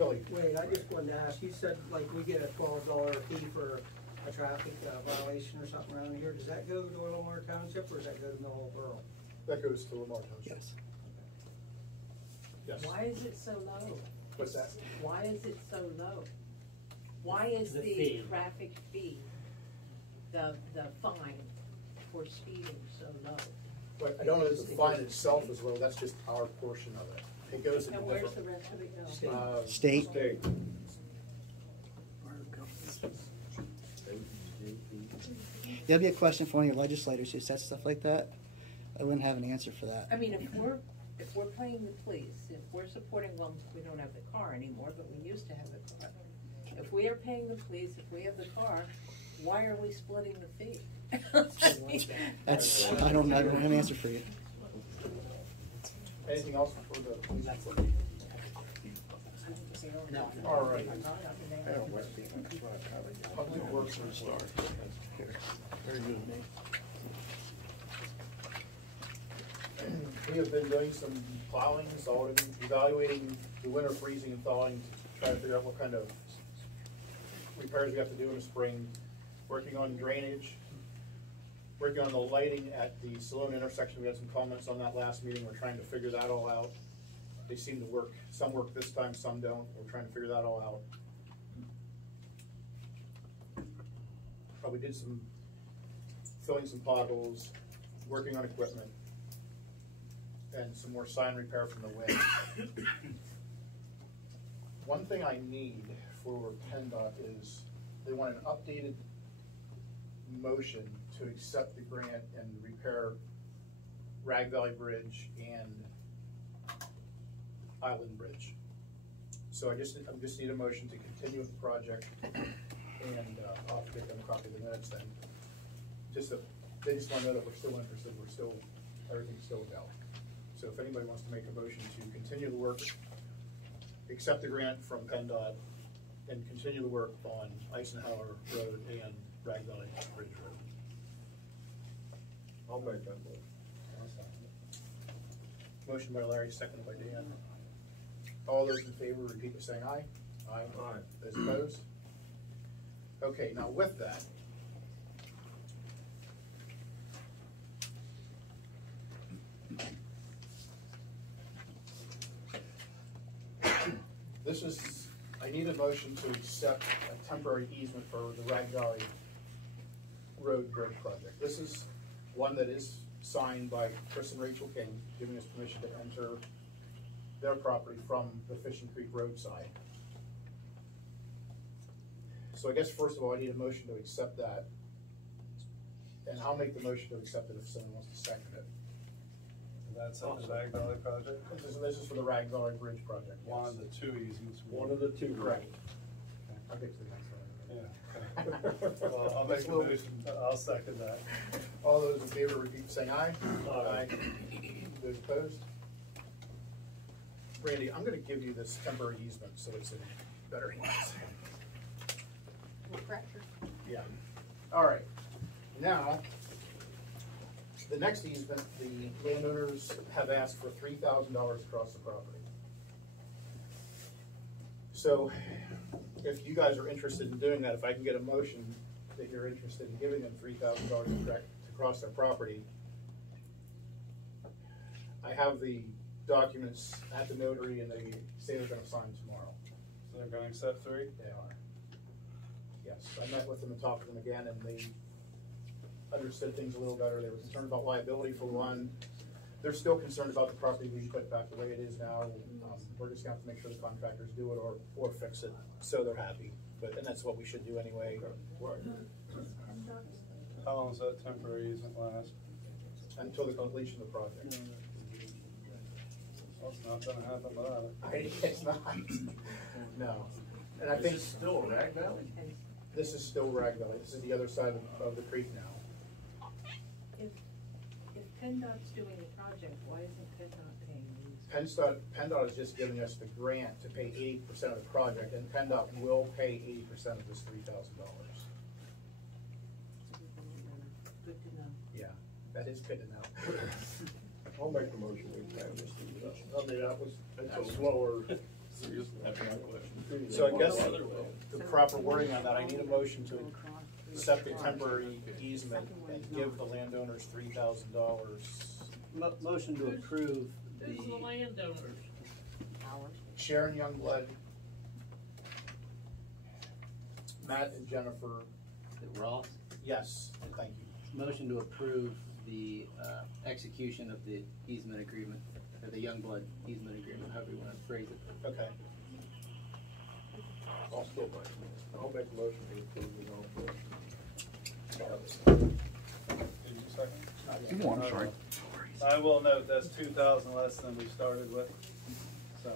Billy. Wait, I just wanted to ask, you said like we get a $12 fee for a traffic violation or something around here. Does that go to Lamar Township or does that go to the whole borough? That goes to Lamar Township. Yes. Yes. Why is it so low? What's that? Why is it so low? Why is The the fee. traffic fee, the fine for speeding so low? But I don't know if the fine itself is low, that's just our portion of it. It goes in And where's the different. rest of it go? State. There'll be a question for one of your legislators who says stuff like that. I wouldn't have an answer for that. I mean, if we're paying the police, if we're supporting, well, we don't have the car anymore, but we used to have the car. If we are paying the police, if we have the car, why are we splitting the fee? That's I don't have an answer for you. Anything else for the police? All right. Public Works will start. Very good. We have been doing some plowing, salting, evaluating the winter freezing and thawing to try to figure out what kind of repairs we have to do in the spring, working on drainage, working on the lighting at the Saloon intersection. We had some comments on that last meeting. We're trying to figure that all out. They seem to work. Some work this time, some don't. We're trying to figure that all out. We did some filling some potholes, working on equipment, and some more sign repair from the wind. One thing I need for PennDOT is they want an updated motion to accept the grant and repair Rag Valley Bridge and Island Bridge. So I just need a motion to continue with the project, and I'll have to get them a copy of the minutes then. They just want to know that we're still interested, everything's still go. So if anybody wants to make a motion to continue the work, accept the grant from PennDOT, and continue the work on Eisenhower Road and Rag Valley Bridge Road. I'll make that motion. Motion by Larry, seconded by Dan. All those in favor, repeat by saying aye. Aye. Aye. Those opposed? Okay, now with that, I need a motion to accept a temporary easement for the Rag Valley Road Bridge project. This is one that is signed by Chris and Rachel King, giving us permission to enter their property from the Fishing Creek roadside. So I guess first of all, I need a motion to accept that. And I'll make the motion to accept it if someone wants to second it. That's on the Rag Valley project? This is for the Rag Valley Bridge project. Yes. One of the two easements. One of the two. Correct. I'll get to the next one. Yeah. Well, I'll make the motion, I'll second that. All those in favor, repeat saying aye. Aye. Those opposed? Randy, I'm gonna give you this temporary easement so it's in better hands. More pressure. Yeah. All right. Now, the next easement, the landowners have asked for $3,000 across the property. So, if you guys are interested in doing that, if I can get a motion that you're interested in giving them $3,000 to cross their property, I have the documents at the notary and they say they're gonna sign tomorrow. So they're gonna accept three? They are. Yes, I met with them and talked to them again, and they understood things a little better. They were concerned about liability for one. They're still concerned about the property being put back the way it is now. We're just gonna have to make sure the contractors do it or fix it, so they're happy. And that's what we should do anyway. How long does that temporary easement last? Until the completion of the project. Well, it's not gonna happen without it. It's not. No. And I think Is this still Rag Valley? this is still Rag Valley. This is the other side of the creek now. If PennDOT's doing the project, why isn't PennDOT paying these? PennDOT is just giving us the grant to pay 80% of the project, and PennDOT will pay 80% of this $3,000. Good to know. Yeah, that is good to know. I'll make the motion we pass this. I mean, that's slower. That's my question. So I guess the proper wording on that, I need a motion to accept the temporary easement and give the landowners $3,000. Motion to approve Who's the landowners? Sharon Youngblood, Matt and Jennifer, Ross, yes, thank you. motion to approve the execution of the easement agreement, or the Youngblood easement agreement, however you want to phrase it. Okay. I'll make a motion to approve the Did you second? I'm sorry. I will note that's 2,000 less than we started with, so.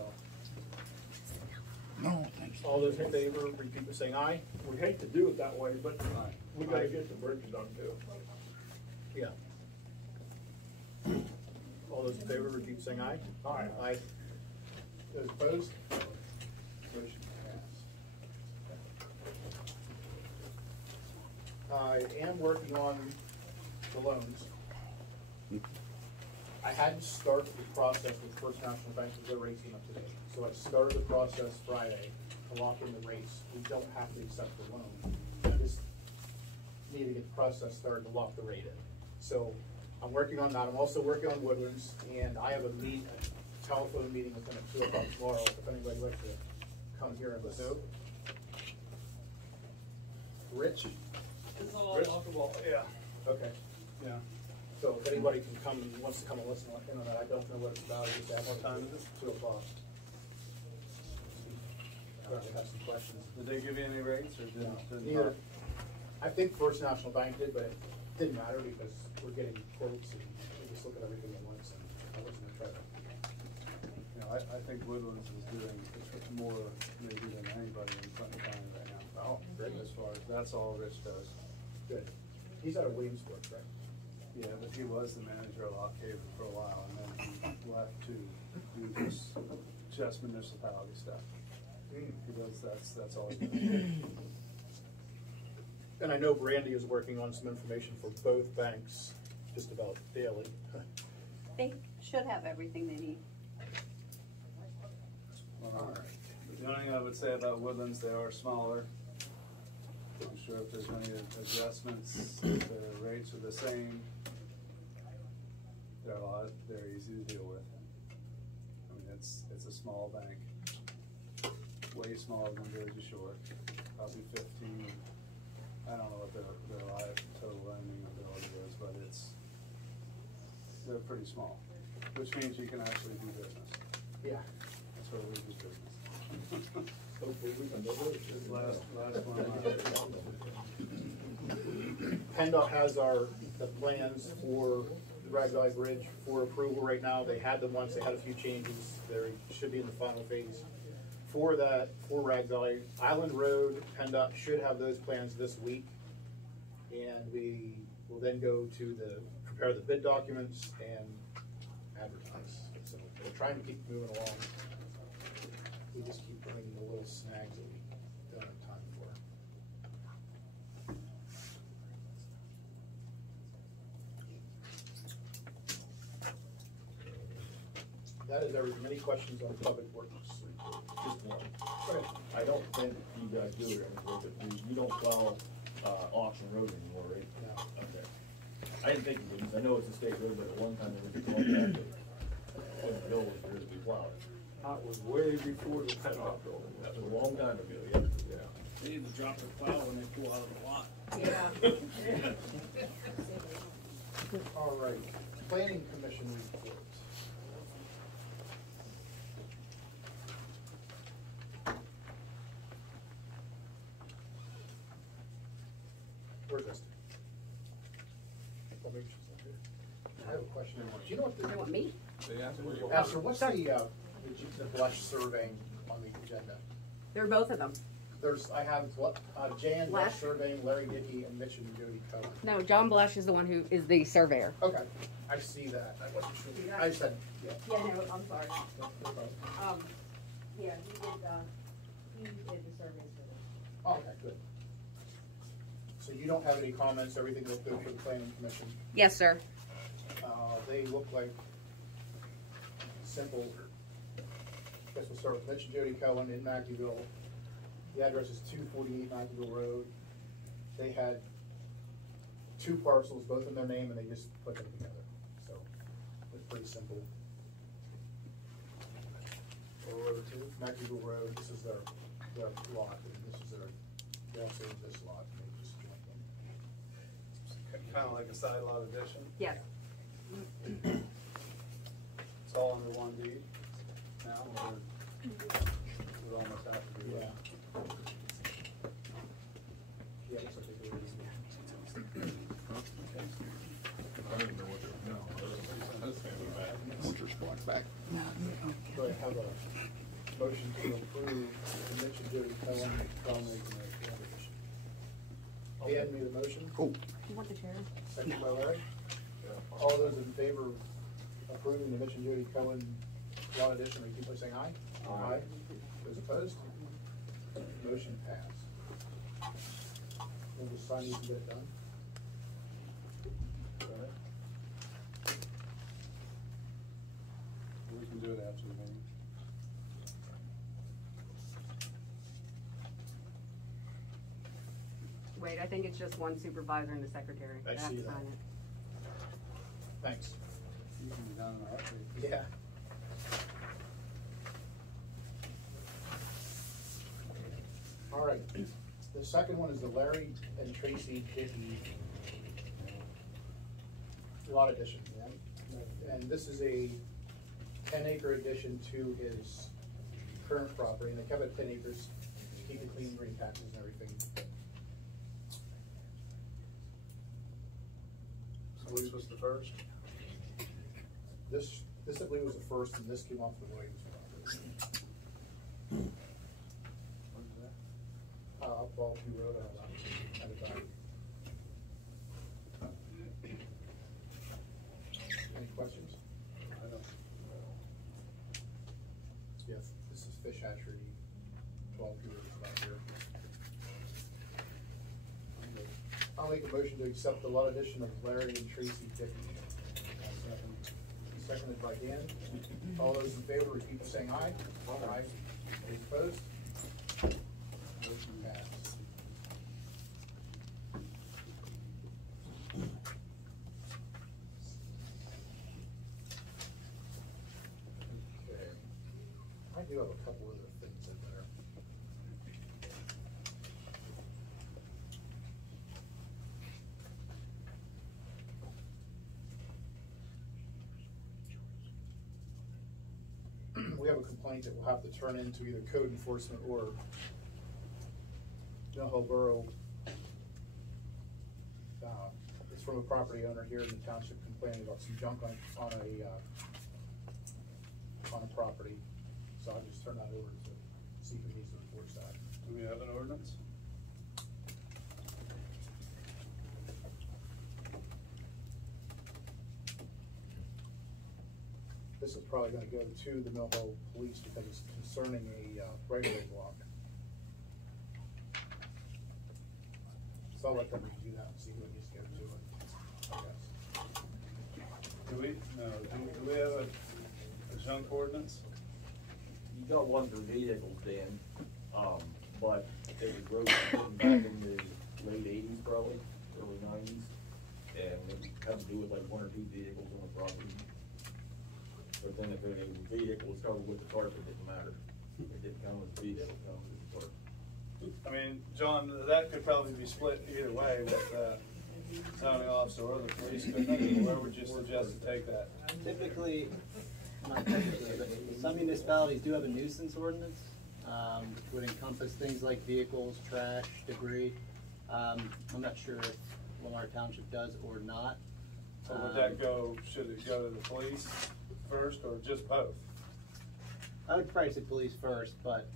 No, thanks. All those in favor, repeat by saying aye. We hate to do it that way, but we gotta get the bridge done too. Yeah. All those in favor, repeat by saying aye. Aye. Aye. Those opposed? Motion passed. I am working on the loans. I had to start the process with First National Bank because their rates came up today. So I started the process Friday to lock in the rates. We don't have to accept the loan. I just need to get the process started to lock the rate in. So I'm working on that. I'm also working on Woodlands, and I have a telephone meeting with them at 2 o'clock tomorrow. If anybody'd like to come here and listen. Rich? It's all Rich? talkable. Yeah. Okay. Yeah. So if anybody can come and wants to come and listen in on that, I don't know what it's about. It's at What time is it? 2 o'clock. Probably have some questions. Did they give you any rates or didn't? Neither. I think First National Bank did, but it didn't matter because we're getting quotes and we just look at everything at once, and I wasn't gonna try to. You know, I think Woodlands is doing more maybe than anybody in Clinton County right now. Oh, great. As far as, that's all Rich does. Good. He's out of Williamsport, right? Yeah, but he was the manager of Lock Haven for a while, and then he left to do this just municipality stuff. He does, that's all he does. And I know Brandy is working on some information for both banks, just about daily. They should have everything they need. The only thing I would say about Woodlands, they are smaller. I'm sure if there's any adjustments, if their rates are the same, they're easy to deal with. I mean, it's a small bank, way smaller than Jersey Shore, probably 15. I don't know what their live total lending ability is, but they're pretty small, which means you can actually do business. Yeah. That's where we do business. Hopefully we can do it. Last one. PennDOT has the plans for the Rag Valley Bridge for approval right now. They had them once, they had a few changes. They should be in the final phase. For Rag Valley, Island Road, PennDOT should have those plans this week. And we will then go to prepare the bid documents and advertise. So we're trying to keep moving along. We just keep running the little snags that we don't have time for. That is everything. Any questions on public works? Just one. I don't think you guys do it anymore, but you don't plow auction road anymore, right? No. Okay. I didn't think you did, because I know it's a state road, but at one time there was a contract when the bill was here to be plowed. That was way before the PennDOT building. That was a long time ago, yeah. They need to drop their plow when they pull out of the lot. Yeah. All right. Planning Commission report. Where's this? Oh, maybe she's not here. I have a question. Do you know what They want me? Esther, what's the blush surveying on the agenda? They're both of them. I have Jan, blush Blush. surveying, Larry Dickey, and Mitch and Jody Cohen. No, John Blush is the one who is the surveyor. Okay, I see that. I wasn't sure. I just said, yeah. Yeah, no, I'm sorry. No problem. Yeah, he did the surveys for them. Oh, okay, good. So you don't have any comments, everything looked good for the planning commission? Yes, sir. They look like simple. Guess we'll start with Mitch and Jody Cohen in Mackeyville. The address is 248 Untitled Road. They had two parcels, both in their name, and they just put them together. So it's pretty simple. Or were the two? Untitled Road, this is their lot, and this is their, they also own this lot, and they just joined them. Kind of like a side lot addition? Yes. It's all under one deed now, or it would almost have to be? Yeah. Yeah, looks like they do. I don't know what they're, no, that's kind of bad. So I have a motion to approve the Mitch and Jody Cohen Conley Commission. Dan made the motion, You want the chair? second by Larry. All those in favor of approving the Mitch and Jody Cohen lot addition, repeat by saying aye. Aye. Those opposed? Motion passed. We'll just sign these and get it done. We can do it after the meeting. Wait, I think it's just one supervisor and the secretary. I They have see to that. sign it. Thanks. You can be done in a heartbeat. Yeah. All right, the second one is the Larry and Tracy Dickey lot addition. And this is a 10-acre addition to his current property, and they kept it 10 acres to keep it clean, green taxes and everything. So this was the first? This I believe was the first, and this came off the Williams property. Where's that? Up Ballview Road, at the back. Any questions? I don't. Yes, this is Fish Hatchery, 12 Road, about here. I'll make a motion to accept the lot addition of Larry and Tracy Dickey. Seconded by Dan. All those in favor, repeat by saying aye. Aye. Any opposed? Motion passed. Okay. I do have a couple other things in there. We have a complaint that we'll have to turn into either code enforcement or Mill Hill Borough. It's from a property owner here in the township complaining about some junk on a property. So I'll just turn that over to see if he needs to enforce that. Do we have an ordinance? This is probably gonna go to the Mill Hill Police because it's concerning a right-of-way block. So I'll let them review that and see what needs to go to it, I guess. Do we have a junk ordinance? You got one for vehicles, Dan, but it was wrote back in the late 80s probably, early 90s. And it had to do with like one or two vehicles on the property. But then if it was a vehicle, it's covered with the tarp, it didn't matter. It didn't come with the vehicle, it comes with the tarp. I mean, John, that could probably be split either way with the zoning officer or the police, couldn't it? Where would you suggest to take that? Typically, not typically, but some municipalities do have a nuisance ordinance, which would encompass things like vehicles, trash, debris. I'm not sure if Lamar Township does or not. So would that go, should it go to the police first or just both? I would probably say police first, but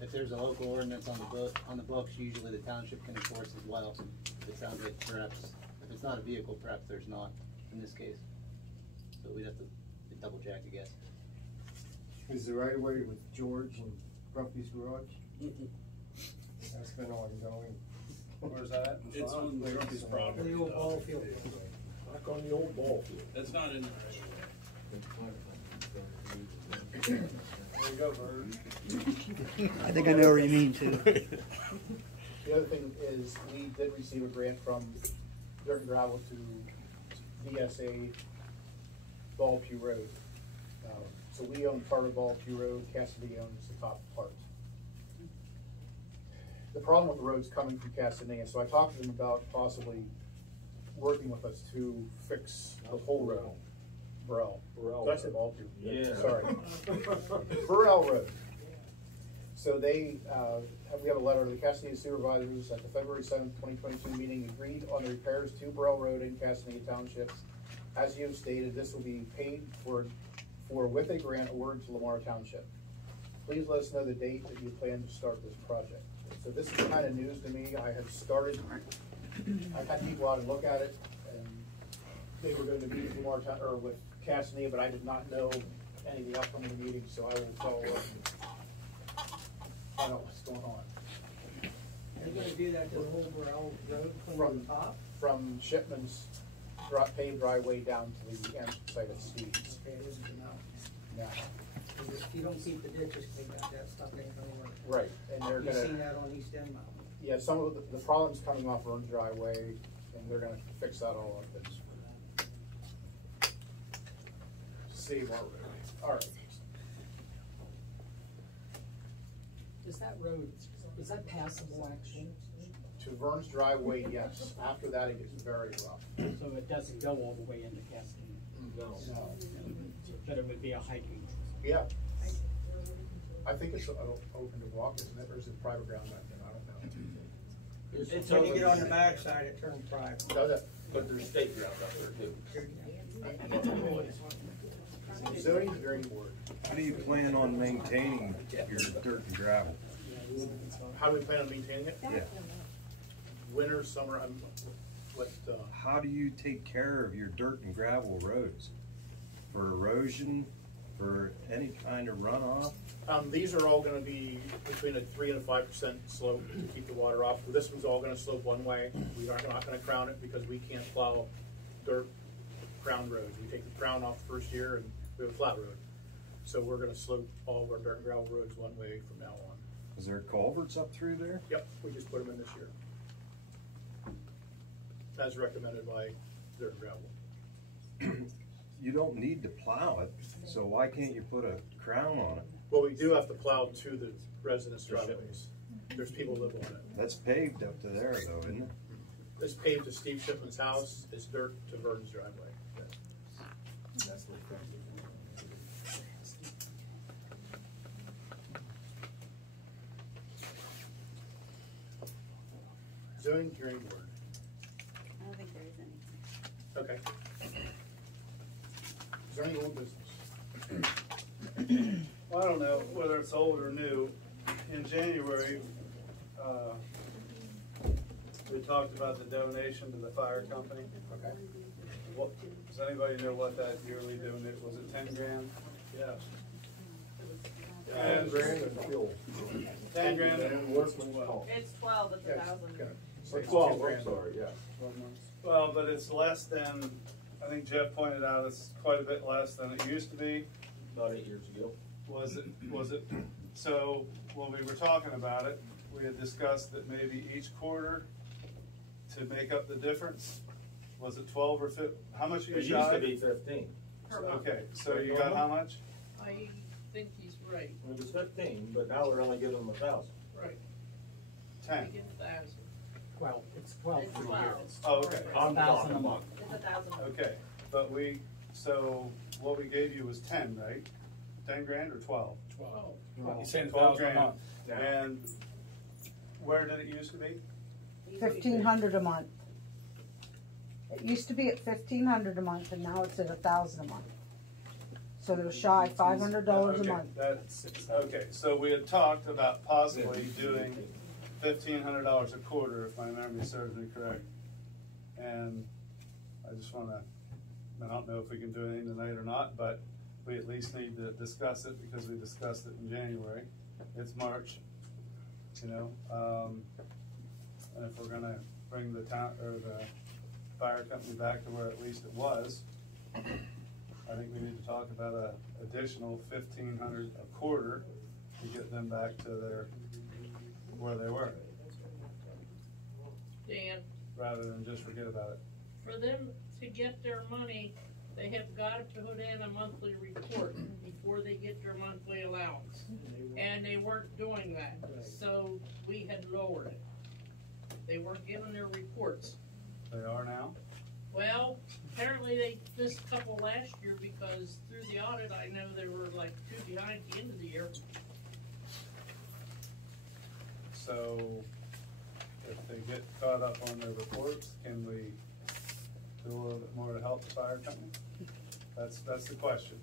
if there's a local ordinance on the books, usually the township can enforce as well. It sounds like perhaps, if it's not a vehicle, perhaps there's not in this case. So we'd have to double check, I guess. Is the right of way with George and Grumpy's garage? That's been ongoing. Where's that? It's on the Grumpy's property. The old ball field. Back on the old ball field. That's not in there anyway. There you go, Bird. I think I know what you mean too. The other thing is, we did receive a grant from Dirt and Gravel to DSA Ballpew Road. So we own part of Ballpew Road, Cassidy owns the top part. The problem with the road's coming from Cassidy, so I talked to them about possibly working with us to fix the whole road. Burrell. Did I say Ballpew? Yeah. Sorry. Burrell Road. So they, we have a letter to the Cassidy Supervisors at the February 7th, 2022 meeting, agreed on the repairs to Burrell Road in Cassidy Township. As you have stated, this will be paid for with a grant award to Lamar Township. Please let us know the date that you plan to start this project. So this is kind of news to me. I had started, I've had people out and look at it, and they were going to meet with Lamar Town, or with Cassidy, but I did not know any of the upcoming meetings, so I will follow up and find out what's going on. They're gonna do that to the whole Burrell Road from the top? From Shipman's paved driveway down to the end site of Steve's. Okay, it isn't enough. Yeah. If you don't keep the ditches cleaned out, that stuff ain't gonna work. Right, and they're You've seen gonna, that on East End Mountain. yeah, some of the problems coming off Vern's driveway, and they're gonna fix that all up and save our road. All right. Is that road, is that passable actually? To Vern's driveway, yes. After that, it gets very rough. So it doesn't go all the way into Cascade? No. No. But it would be a hiking. Yeah. I think it's open to walk, isn't it, or is it private ground back there? I don't know. It's when you get on the backside, it turns private. Does it? But there's state ground up there too. Zoning hearing board. How do you plan on maintaining your dirt and gravel? How do we plan on maintaining it? Yeah. Winter, summer, How do you take care of your dirt and gravel roads? For erosion, for any kind of runoff? these are all gonna be between a 3 and a 5% slope to keep the water off. This one's all gonna slope one way. We are not gonna crown it because we can't plow dirt crowned roads. We take the crown off the first year and we have a flat road. So we're gonna slope all of our dirt and gravel roads one way from now on. Is there culverts up through there? Yep, we just put them in this year. As recommended by Dirt and Gravel. You don't need to plow it, so why can't you put a crown on it? Well, we do have to plow to the residents' driveways. There's people who live on it. That's paved up to there though, isn't it? It's paved to Steve Shipman's house, it's dirt to Vern's driveway. Zoning hearing board. I don't think there is anything. Okay. Is there any old business? Well, I don't know whether it's old or new. In January, we talked about the donation to the fire company. Okay. What, does anybody know what that yearly donation, was it 10 grand? Yeah. 10 grand and fuel. 10 grand And workman's comp. It's 12, it's 1,000. Or 12, I'm sorry, yeah. Well, but it's less than, I think Jeff pointed out, it's quite a bit less than it used to be. About 8 years ago. Was it, so when we were talking about it, we had discussed that maybe each quarter to make up the difference, was it 12 or 15, how much are you It shy? used to be 15. Per month. Okay, so you got how much? I think he's right. It was 15, but now we're only giving them 1,000. Right. 10. We get 1,000. 12, it's 12 It's for the 12. year. Oh, okay. I'm 1,000 a month. It's 1,000. Okay, but so what we gave you was 10, right? 10 grand or 12? 12. He's saying 12 grand. And where did it used to be? 1,500 a month. It used to be at 1,500 a month, and now it's at 1,000 a month. So they're shy $500 a Okay, month. Okay, so we had talked about possibly doing $1,500 a quarter, if my memory serves me correct. And I just wanna, I don't know if we can do anything tonight or not, but we at least need to discuss it because we discussed it in January. It's March, you know, and if we're gonna bring the town, or the fire company back to where at least it was, I think we need to talk about a additional 1,500 a quarter to get them back to where they were, Dan, rather than just forget about it. for them to get their money, they have got to put in a monthly report before they get their monthly allowance. And they weren't doing that, so we had lowered it. They weren't giving their reports. They are now? Well, apparently they missed a couple last year because through the audit, I know they were like 2 behind at the end of the year. So, if they get caught up on their reports, can we do a little bit more to help the fire company? That's the question.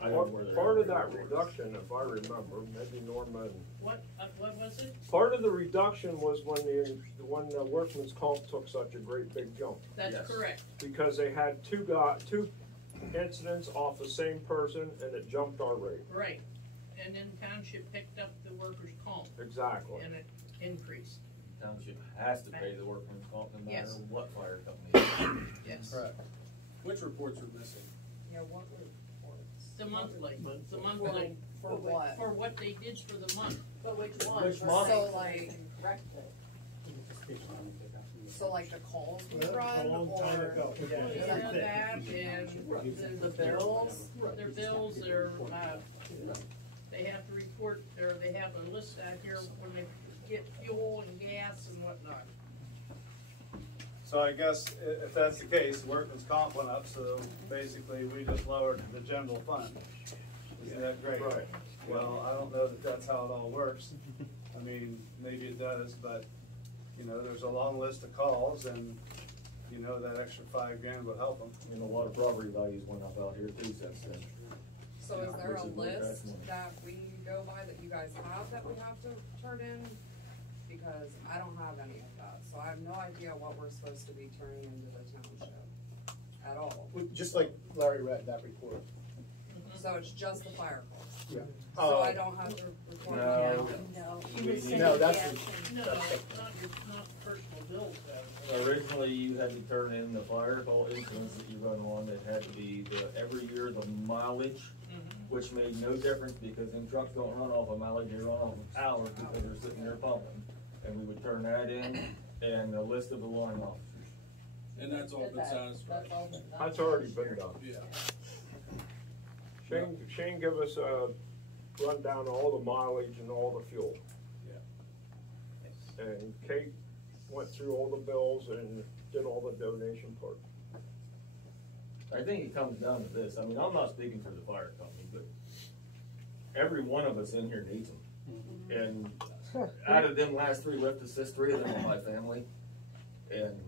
Part of that reduction, if I remember, maybe Norma. What was it? Part of the reduction was when the workman's comp took such a great big jump. That's correct. Because they had two incidents off the same person, and it jumped our rate. Right. And then township picked up the workers' comp. Exactly. And it increased. Township has to pay the workman's comp no matter Yes. what fire company. Yes. Correct. Which reports are missing? Yeah, what reports? The monthly. For what? For what they did for the month. But which one? Which month? So like, so like the calls we run, or? Yeah, that and the bills. Their bills, they have to report, they have a list out here when they get fuel and gas and whatnot. So I guess if that's the case, workman's comp went up, so basically we just lowered the general fund. Isn't that great? Right. Well, I don't know that that's how it all works. I mean, maybe it does, but, you know, there's a long list of calls and, you know, that extra $5,000 would help them. And a lot of property values went up out here too since then. So is there a Which is what that's list money. that we go by that you guys have that we have to turn in? Because I don't have any of that, so I have no idea what we're supposed to be turning into the township at all. Just like Larry read that report. So it's just the fire calls? Yeah. So I don't have to report No. on No. No, that's No, not personal bills. Originally, you had to turn in the fire call incidents that you run on, it had to be every year the mileage, which made no difference because them trucks don't run off of mileage, they run off of hours because they're sitting there pumping. And we would turn that in and a list of the line officers. And that's all been satisfied. That's already been done. Yeah. Shane give us a rundown of all the mileage and all the fuel. Yeah. And Kate went through all the bills and did all the donation part. I think it comes down to this, I mean, I'm not speaking for the fire company, but every one of us in here needs them. And out of them last 3 lift assists, 3 of them are my family. And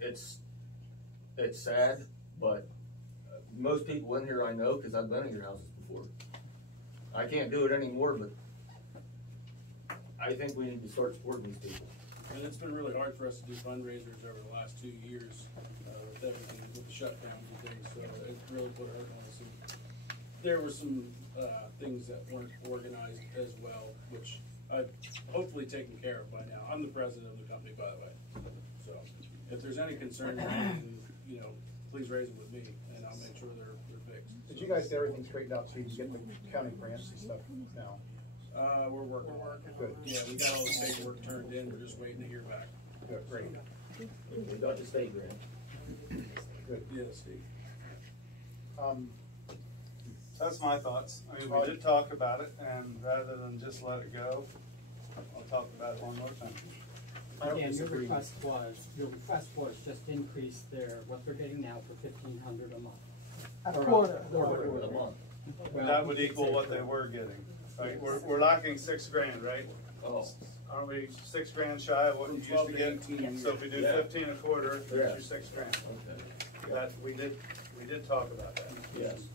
it's sad, but most people in here I know, cause I've been in your houses before. I can't do it anymore, but I think we need to start supporting these people. And it's been really hard for us to do fundraisers over the last 2 years, with everything, with the shutdowns and things, so it really put a hurt on us. And there were some, things that weren't organized as well, which I've hopefully taken care of by now. I'm the president of the company, by the way, so if there's any concern, you know, please raise it with me, and I'll make sure they're fixed. Did you guys get everything straightened out so you can get the county grants and stuff now? We're working. Good. Yeah, we got all the paperwork turned in, we're just waiting to hear back. Good, great. We got the state grant. Good. Yeah, Steve. That's my thoughts. I mean, we did talk about it, and rather than just let it go, I'll talk about it one more time. Dan, your request was just increase what they're getting now for $1,500 a month. A quarter. A month. That would equal what they were getting, right? We're lacking $6,000, right? Oh. Aren't we 6 grand shy of what you used to get? So if we do 15 a quarter, there's your 6 grand. Okay. That, we did talk about that. Yes.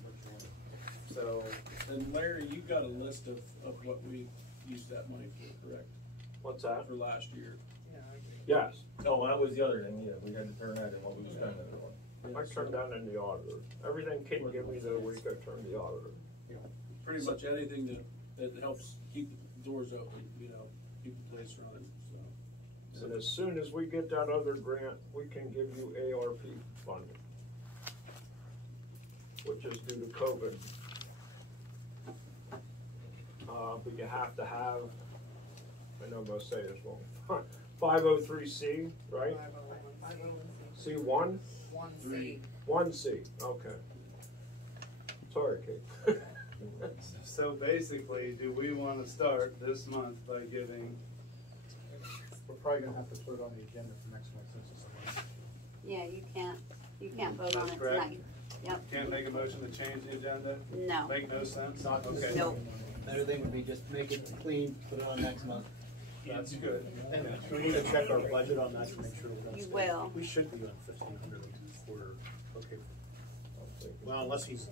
So. And Larry, you got a list of what we used that money for, correct? What's that? For last year. Yes. Oh, that was the other thing, yeah, we had to turn that in what we was spending it on. I turned that in the auditor. Everything Kate gave me the week, I turned the auditor. Pretty much anything that helps keep the doors open, you know, keep the place running, so. And as soon as we get that other grant, we can give you ARP funding. which is due to COVID. But you have to have, I know I'm gonna say this wrong, 503C, right? C1? 1C. 1C, okay. Sorry, Kate. So basically, do we wanna start this month by giving, We're probably gonna have to put it on the agenda for next month since it's a month. Yeah, you can't vote on That's it correct. tonight. Yep. can't make a motion to change the agenda? No. Make no sense? Not this Okay. Nope. Better thing would be just make it clean, put it on next month. That's good. And we need to check our budget on that to make sure we're gonna You stay. will. We should be on 1,500 a quarter, okay. Well, unless he's.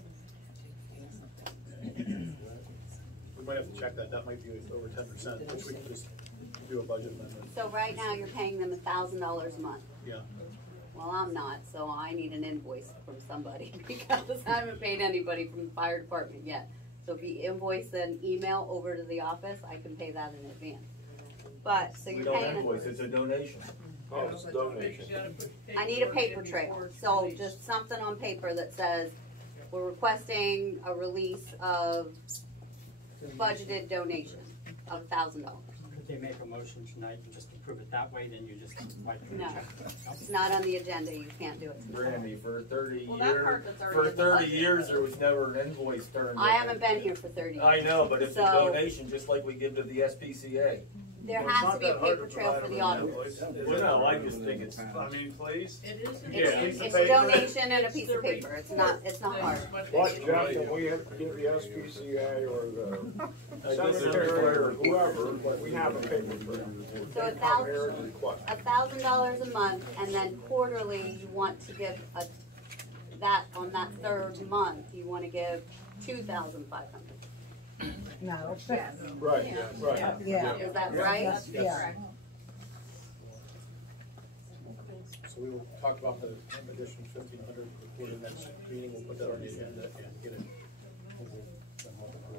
We might have to check that, that might be over 10%, which we can just do a budget amendment. So right now, you're paying them $1,000 a month. Yeah. Well, I'm not, so I need an invoice from somebody because I haven't paid anybody from the fire department yet. So if you invoice and email over to the office, I can pay that in advance. But, so We you're don't paying. invoice, it's a donation. Oh, it's a donation. I need a paper trail, so just something on paper that says, we're requesting a release of budgeted donation of $1,000. Could they make a motion tonight and just approve it that way, then you just write your No, check? it's not on the agenda, you can't do it tonight. Randy, for 30 Well, that years, part that's already for in the 30 budget. years, there was never an invoice turned. I in. haven't been here for 30 years. I know, but it's a So- donation, just like we give to the SPCA. There has to be a paper trail for the auditors. Well, no, I just think it's. I mean, please? It is. It's a donation and a piece of paper, it's not hard. What, Jeff, can we give the SPCA or the secretary or whoever, we have a paper trail? So $1,000 a month, and then quarterly, you want to give that, on that third month, you wanna give 2,500. No, it's fifty. Right, right. Yeah. Is that right? Yeah. So we will talk about the addition 1,500 before the next meeting, we'll put that on the agenda and get it.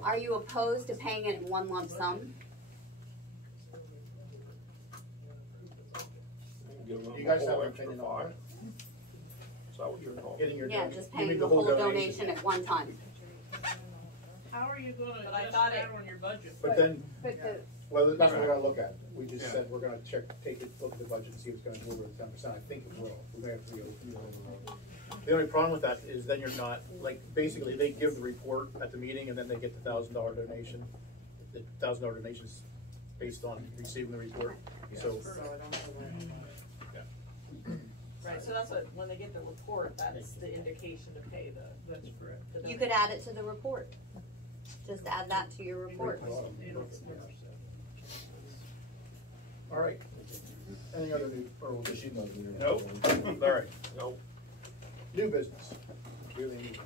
Are you opposed to paying it in one lump sum? You guys have an opinion on that? Is that what you're talking? Getting your Yeah, donation. just paying the whole donation at one time. How are you gonna But I adjust thought that on your budget? But then, But well, that's what we're gonna look at. We just Yeah. said we're gonna look at the budget and see if it's gonna go over 10%. I think it will. We may have to go over the road. The only problem with that is then you're not, like, basically, they give the report at the meeting and then they get the $1,000 donation. The $1,000 donation is based on receiving the report, so. So I don't have to worry about it. Right, so that's what, when they get the report, that's the indication to pay That's correct. you could add it to the report. Just add that to your report. All right. Any other new, or we'll just, Nope. all right. Nope. New business. Really new business.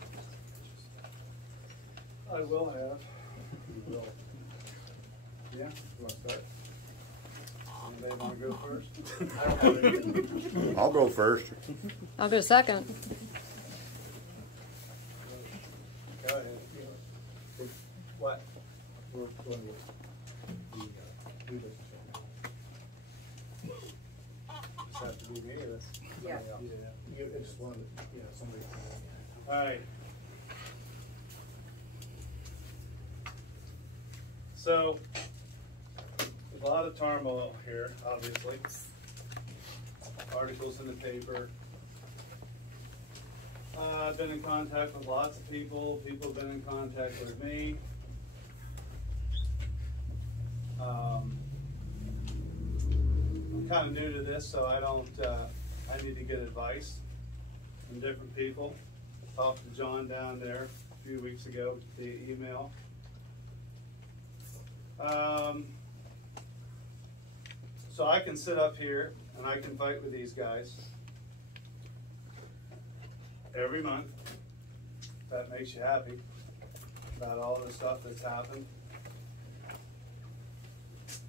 I will have. You will. Yeah, you wanna start? Anybody wanna go first? I don't have anything. I'll go first. I'll go second. Go ahead. What? We're going with the new business right now. Just have to be me or this? Yeah. You, it's one, somebody. Alright. So, there's a lot of turmoil here, obviously. Articles in the paper. I've been in contact with lots of people. People have been in contact with me. I'm kind of new to this, so I don't, I need to get advice from different people. Talked to John down there a few weeks ago via email. So I can sit up here and I can fight with these guys every month, if that makes you happy, about all the stuff that's happened.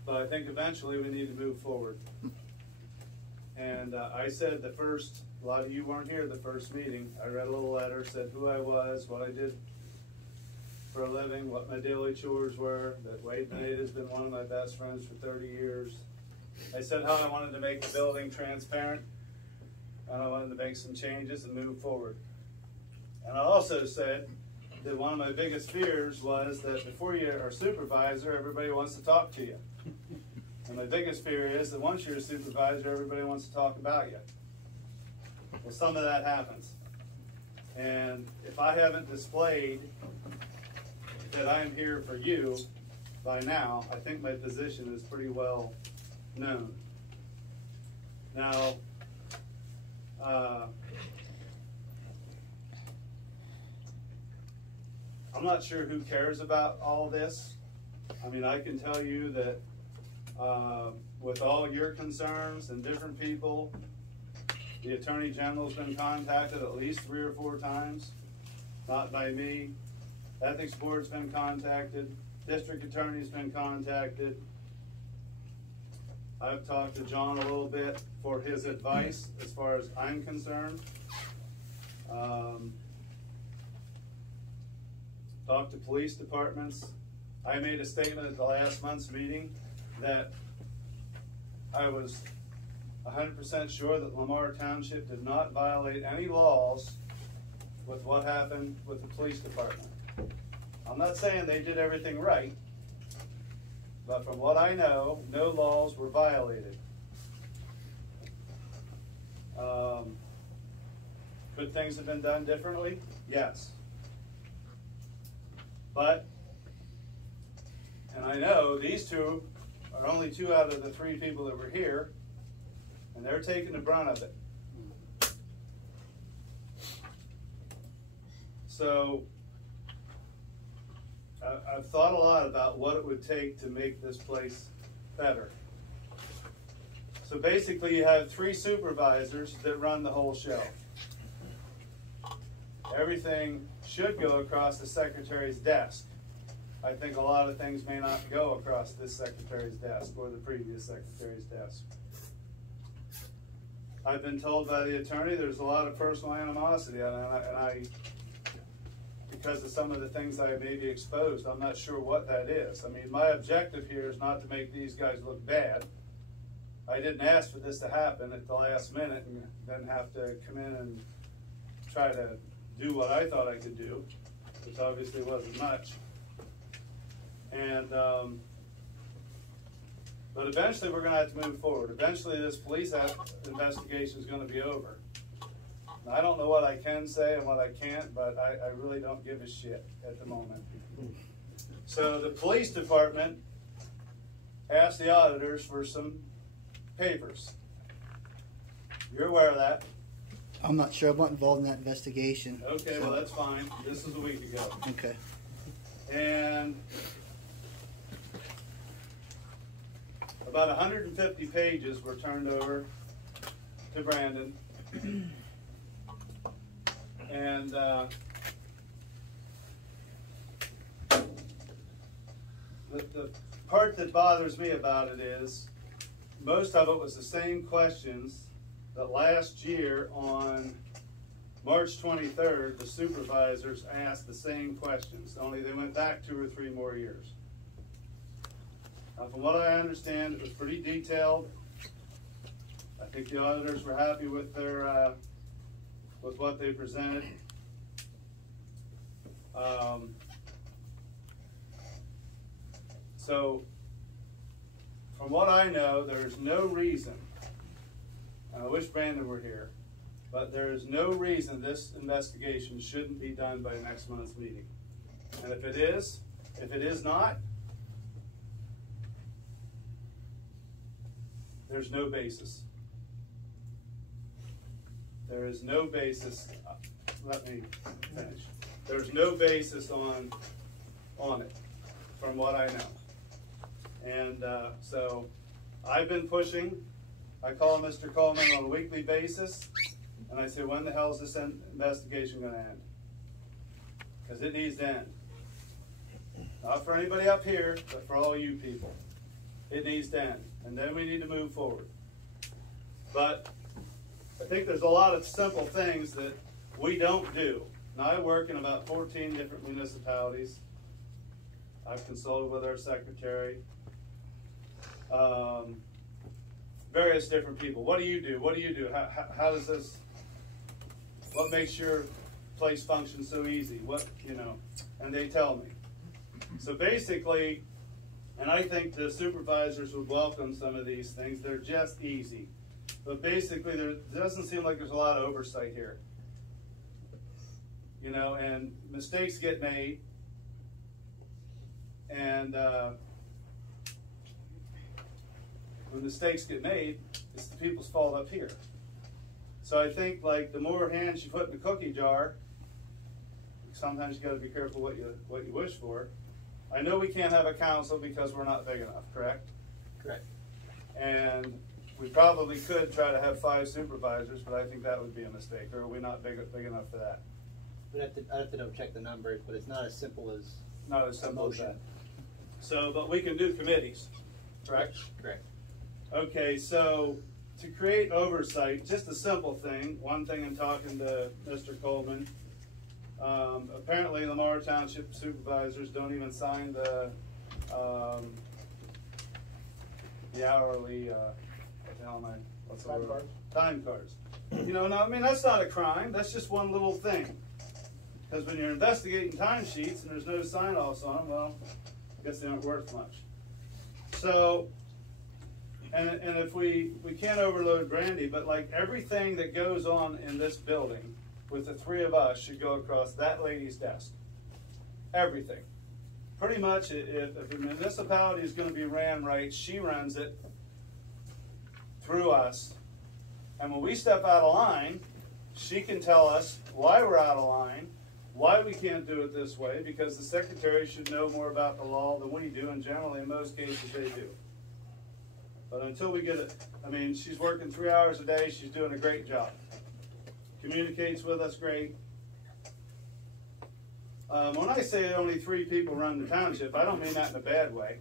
But I think eventually we need to move forward. And I said a lot of you weren't here the first meeting. I read a little letter, said who I was, what I did for a living, what my daily chores were, that Wade Nate has been one of my best friends for 30 years. I said how I wanted to make the building transparent, and I wanted to make some changes and move forward. And I also said that one of my biggest fears was that before you are a supervisor, everybody wants to talk to you. And my biggest fear is that once you're a supervisor, everybody wants to talk about you. Well, some of that happens. And if I haven't displayed that I'm here for you by now, I think my position is pretty well known. Now, I'm not sure who cares about all this. I mean, I can tell you that with all your concerns and different people, the Attorney General's been contacted at least 3 or 4 times, not by me. Ethics Board's been contacted. District Attorney's been contacted. I've talked to John a little bit for his advice as far as I'm concerned. Talked to police departments. I made a statement at the last month's meeting that I was 100% sure that Lamar Township did not violate any laws with what happened with the police department. I'm not saying they did everything right, but from what I know, no laws were violated. Could things have been done differently? Yes. But, and I know these two are only 2 out of the 3 people that were here, and they're taking the brunt of it. So, I've thought a lot about what it would take to make this place better. So basically you have 3 supervisors that run the whole show. Everything should go across the secretary's desk. I think a lot of things may not go across this secretary's desk or the previous secretary's desk. I've been told by the attorney there's a lot of personal animosity, and I because of some of the things I may be exposed, I'm not sure what that is. I mean, my objective here is not to make these guys look bad. I didn't ask for this to happen at the last minute and then have to come in and try to do what I thought I could do, which obviously wasn't much. And but eventually we're going to have to move forward. Eventually this police investigation is going to be over. Now, I don't know what I can say and what I can't, but I really don't give a shit at the moment. So the police department asked the auditors for some papers. You're aware of that? I'm not sure. I'm not involved in that investigation. Okay, well that's fine. This was a week ago. Okay. And about 150 pages were turned over to Brandon. And the part that bothers me about it is most of it was the same questions that last year on March 23rd, the supervisors asked the same questions, only they went back 2 or 3 more years. Now, from what I understand, it was pretty detailed. I think the auditors were happy with their with what they presented. So, from what I know, there's no reason, and I wish Brandon were here, but there is no reason this investigation shouldn't be done by next month's meeting. And if it is not, there's no basis. There is no basis, let me finish. There's no basis on it, from what I know. And so I've been pushing. I call Mr. Coleman on a weekly basis, and I say, when the hell is this investigation going to end? Because it needs to end. Not for anybody up here, but for all you people. It needs to end. And then we need to move forward. But I think there's a lot of simple things that we don't do. Now, I work in about 14 different municipalities. I've consulted with our secretary. Various different people. What do you do? What do you do? How does this, what makes your place functions so easy? What, you know, and they tell me. So basically, and I think the supervisors would welcome some of these things. They're just easy. But basically, there doesn't seem like there's a lot of oversight here. You know, and mistakes get made. And when mistakes get made, it's the people's fault up here. So I think, like, the more hands you put in the cookie jar, sometimes you got to be careful what you wish for. I know we can't have a council because we're not big enough, correct? Correct. And we probably could try to have 5 supervisors, but I think that would be a mistake. Or are we not big enough for that? I'd have to double check the numbers, but it's not as simple as Not as simple as motion. that. So, but we can do committees, correct? Correct. Okay, so to create oversight, just a simple thing. One thing in talking to Mr. Coleman, apparently Lamar Township supervisors don't even sign the hourly, what the hell am I, what's the word? Time cards. You know, no, I mean, that's not a crime. That's just one little thing. Because when you're investigating timesheets and there's no sign-offs on them, well, I guess they aren't worth much. So, and if we can't overload Brandy, but like everything that goes on in this building with the 3 of us should go across that lady's desk. Everything. Pretty much, if a municipality is going to be ran right, she runs it through us. And when we step out of line, she can tell us why we're out of line, why we can't do it this way, because the secretary should know more about the law than we do, and generally in most cases they do. But until we get it, I mean, she's working 3 hours a day, she's doing a great job. Communicates with us great. When I say only 3 people run the township, I don't mean that in a bad way.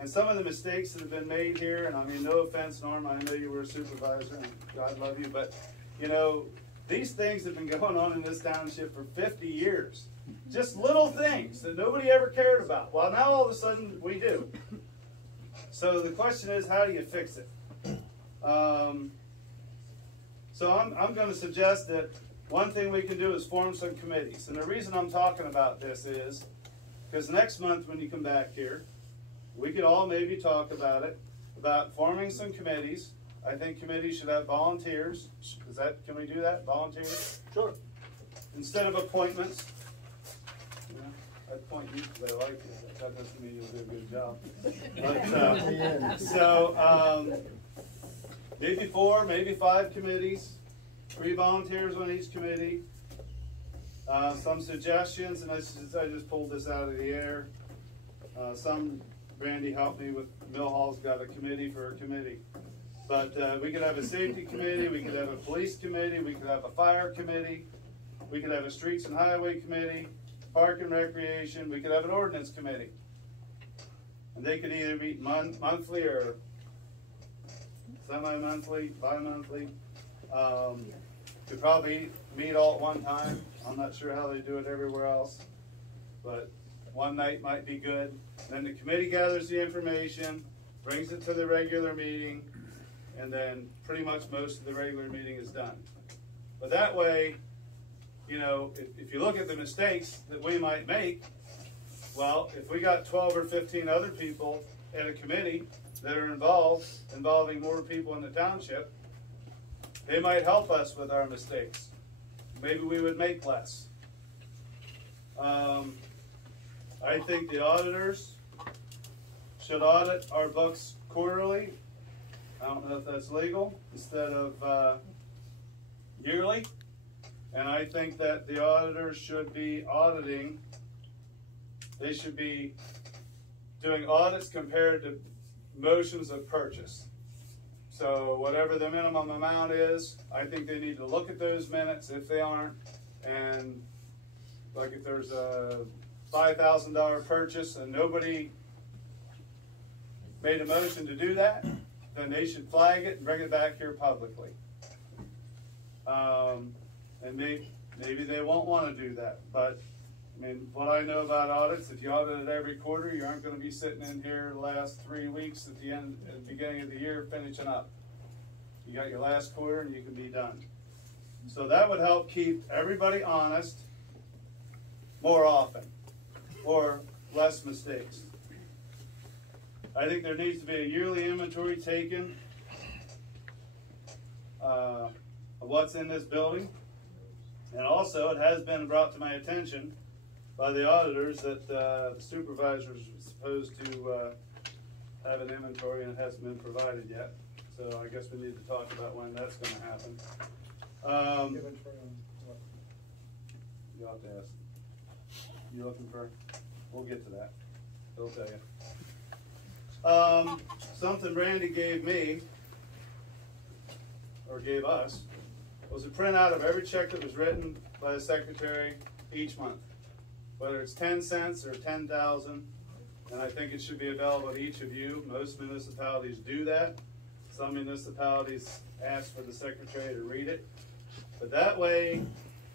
And some of the mistakes that have been made here, and I mean, no offense, Norm, I know you were a supervisor, and God love you, but, you know, these things have been going on in this township for 50 years. Just little things that nobody ever cared about. Well, now all of a sudden we do. So the question is, how do you fix it? So I'm going to suggest that one thing we can do is form some committees. And the reason I'm talking about this is because next month when you come back here, we could all maybe talk about it, about forming some committees. I think committees should have volunteers. Can we do that? Volunteers? Sure. Instead of appointments. You know, I appoint you because I like you. That doesn't mean you'll do a good job. But, maybe 4, maybe 5 committees, 3 volunteers on each committee. Some suggestions, and I just pulled this out of the air. Randy helped me with Mill Hall's got a committee for a committee. But we could have a safety committee, we could have a police committee, we could have a fire committee, we could have a streets and highway committee, park and recreation, we could have an ordinance committee. And they could either meet monthly or semi-monthly, bi-monthly. Could probably meet all at one time. I'm not sure how they do it everywhere else, but one night might be good. Then the committee gathers the information, brings it to the regular meeting, and then pretty much most of the regular meeting is done. But that way, you know, if you look at the mistakes that we might make, well, if we got 12 or 15 other people at a committee that are involving more people in the township, they might help us with our mistakes. Maybe we would make less. I think the auditors should audit our books quarterly. I don't know if that's legal, instead of yearly. And I think that the auditors should be auditing, they should be doing audits compared to motions of purchase. So whatever the minimum amount is, I think they need to look at those minutes if they aren't. And like if there's a $5,000 purchase and nobody made a motion to do that, then they should flag it and bring it back here publicly. And maybe they won't want to do that, but I mean, what I know about audits, if you audit it every quarter, you aren't going to be sitting in here the last 3 weeks at the beginning of the year finishing up. You got your last quarter and you can be done. So that would help keep everybody honest more often, or less mistakes. I think there needs to be a yearly inventory taken of what's in this building. And also, it has been brought to my attention by the auditors that the supervisors are supposed to have an inventory, and it hasn't been provided yet. So I guess we need to talk about when that's going to happen. Inventory on what? You'll have to ask. You looking for? We'll get to that. He'll tell you. Something Brandy gave me, or gave us, was a printout of every check that was written by the secretary each month, whether it's 10 cents or 10,000, and I think it should be available to each of you. Most municipalities do that. Some municipalities ask for the secretary to read it, but that way,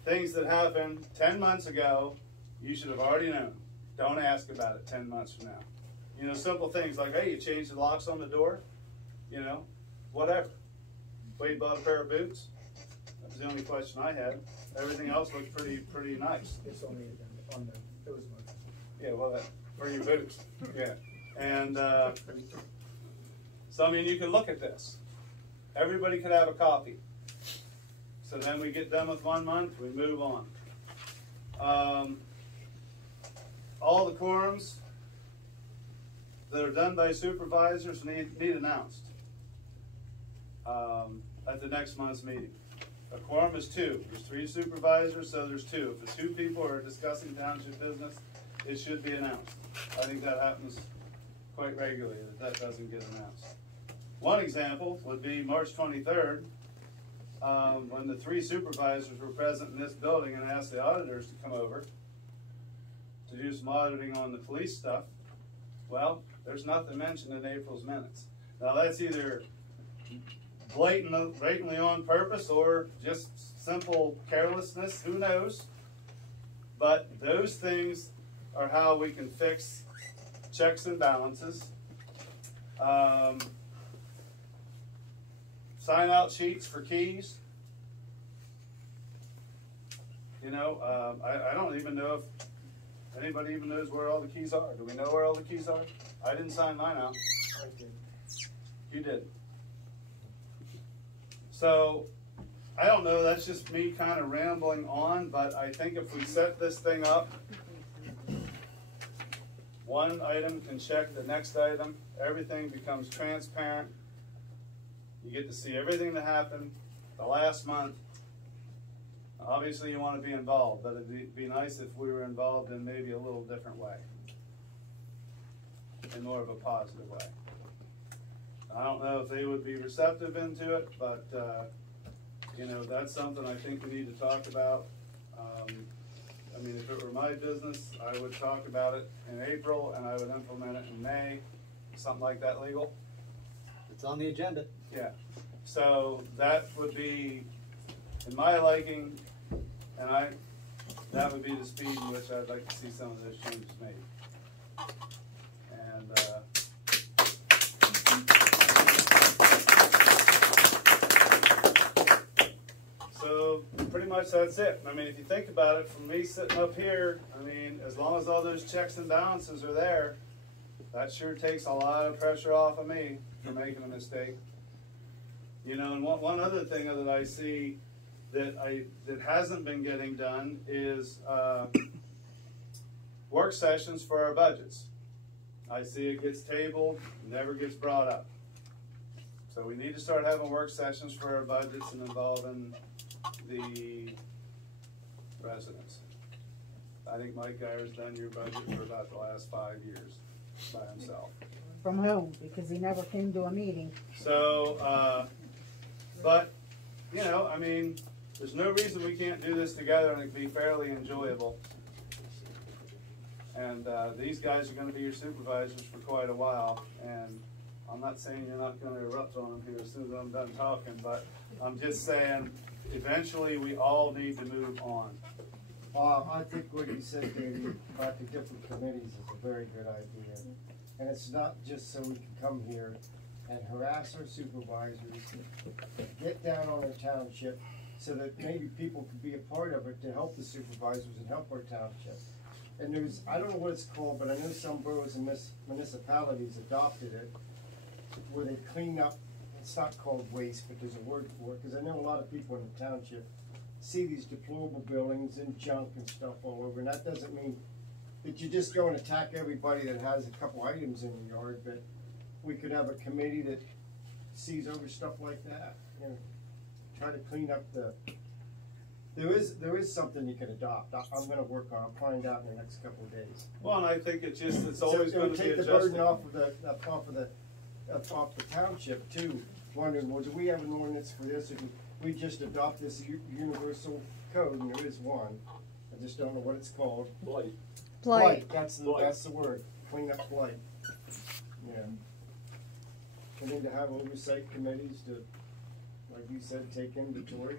things that happened 10 months ago, you should have already known. Don't ask about it 10 months from now. You know, simple things like, hey, you changed the locks on the door, you know, whatever. Wade bought a pair of boots. That was the only question I had. Everything else looked pretty nice. It's only on those ones. Yeah, well, that, for your boots. Yeah. And so, I mean, you can look at this. Everybody could have a copy. So then we get done with 1 month, we move on. All the quorums that are done by supervisors need announced at the next month's meeting. A quorum is 2. There's 3 supervisors, so there's 2. If the 2 people are discussing township business, it should be announced. I think that happens quite regularly, that doesn't get announced. One example would be March 23rd, when the 3 supervisors were present in this building and asked the auditors to come over to do some auditing on the police stuff. Well, there's nothing mentioned in April's minutes. Now that's either blatantly on purpose or just simple carelessness, who knows? But those things are how we can fix checks and balances. Sign out sheets for keys. You know, I don't even know if anybody even knows where all the keys are. Do we know where all the keys are? I didn't sign mine out. I did. You did. So, I don't know, that's just me kind of rambling on, but I think if we set this thing up, one item can check the next item, everything becomes transparent, you get to see everything that happened the last month. Obviously you want to be involved, but it'd be nice if we were involved in maybe a little different way, in more of a positive way. I don't know if they would be receptive into it, but you know, that's something I think we need to talk about. I mean, if it were my business, I would talk about it in April and I would implement it in May, something like that. Legal? It's on the agenda. Yeah. So that would be in my liking, and that would be the speed in which I'd like to see some of those changes made. And so pretty much that's it. I mean, if you think about it, from me sitting up here, I mean, as long as all those checks and balances are there, that sure takes a lot of pressure off of me for making a mistake. You know, and one other thing that I see that hasn't been getting done is work sessions for our budgets. I see it gets tabled, never gets brought up. So we need to start having work sessions for our budgets and involving the residents. I think Mike Geyer's done your budget for about the last 5 years by himself. From whom? Because he never came to a meeting. So, but, you know, I mean, there's no reason we can't do this together and it can be fairly enjoyable. And these guys are going to be your supervisors for quite a while. And I'm not saying you're not going to erupt on them here as soon as I'm done talking, but I'm just saying eventually we all need to move on. I think what you said, David, about the different committees is a very good idea. And it's not just so we can come here and harass our supervisors, get down on the township, so that maybe people could be a part of it to help the supervisors and help our township. And there's, I don't know what it's called, but I know some boroughs and municipalities adopted it, where they clean up, it's not called waste, but there's a word for it, because I know a lot of people in the township see these deplorable buildings and junk and stuff all over, and that doesn't mean that you just go and attack everybody that has a couple items in the yard, but we could have a committee that sees over stuff like that, you know, try to clean up there is something you can adopt. I'm gonna work on, I'll find out in the next couple of days. Well, and I think it's always So gonna it would be take the adjusted. burden off the township too, wondering, well, do we have an ordinance for this, or do we just adopt this universal code, and there is one, I just don't know what it's called. Blight. Blight. That's the word, clean up blight, yeah. We need to have oversight committees to, like you said, take inventory,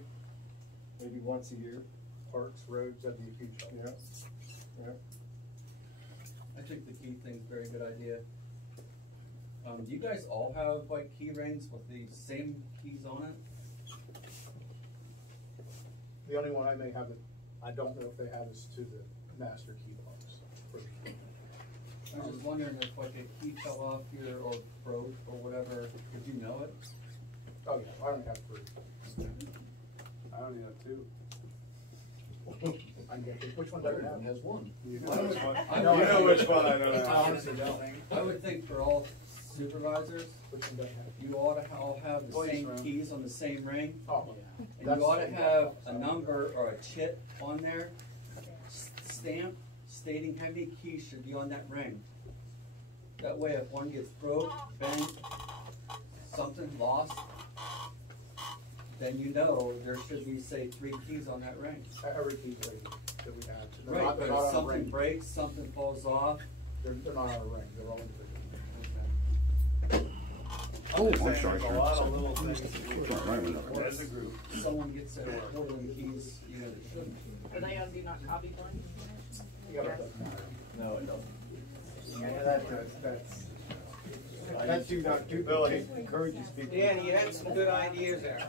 maybe once a year. Parks, roads, that'd be a huge help. Yeah, yeah. I think the key thing's a very good idea. Do you guys all have like key rings with the same keys on it? The only one I may have, I don't know if they have, is to the master key box. I was just wondering if like a key fell off here or broke or whatever, would you know it? Oh yeah, I only have 3. I only have 2. I get it. Which one does it have? Has one. You know which one? I You know which one I don't have. I honestly don't. I would think for all supervisors, Which one does it have? you ought to all have the Please, same ma'am. keys on the same ring. Oh, And you ought to have a number or a chip on there, stamp, stating how many keys should be on that ring. That way if one gets broke, bent, something lost, then you know there should be, say, 3 keys on that ring. Every key's rated that we have. They're Right, not- but they're not if on a something ring. breaks, something falls off. They're not on a ring, they're all individual. Oh, I'm sorry, There's a sir. lot of little things that we It's all right with can, that. as a group. Someone gets a quarter of the keys, you know, that shouldn't. Are they on do not copy one? Yeah. No, it doesn't. Yeah, that do not duplicate encourages people. Dan, you had some good ideas there.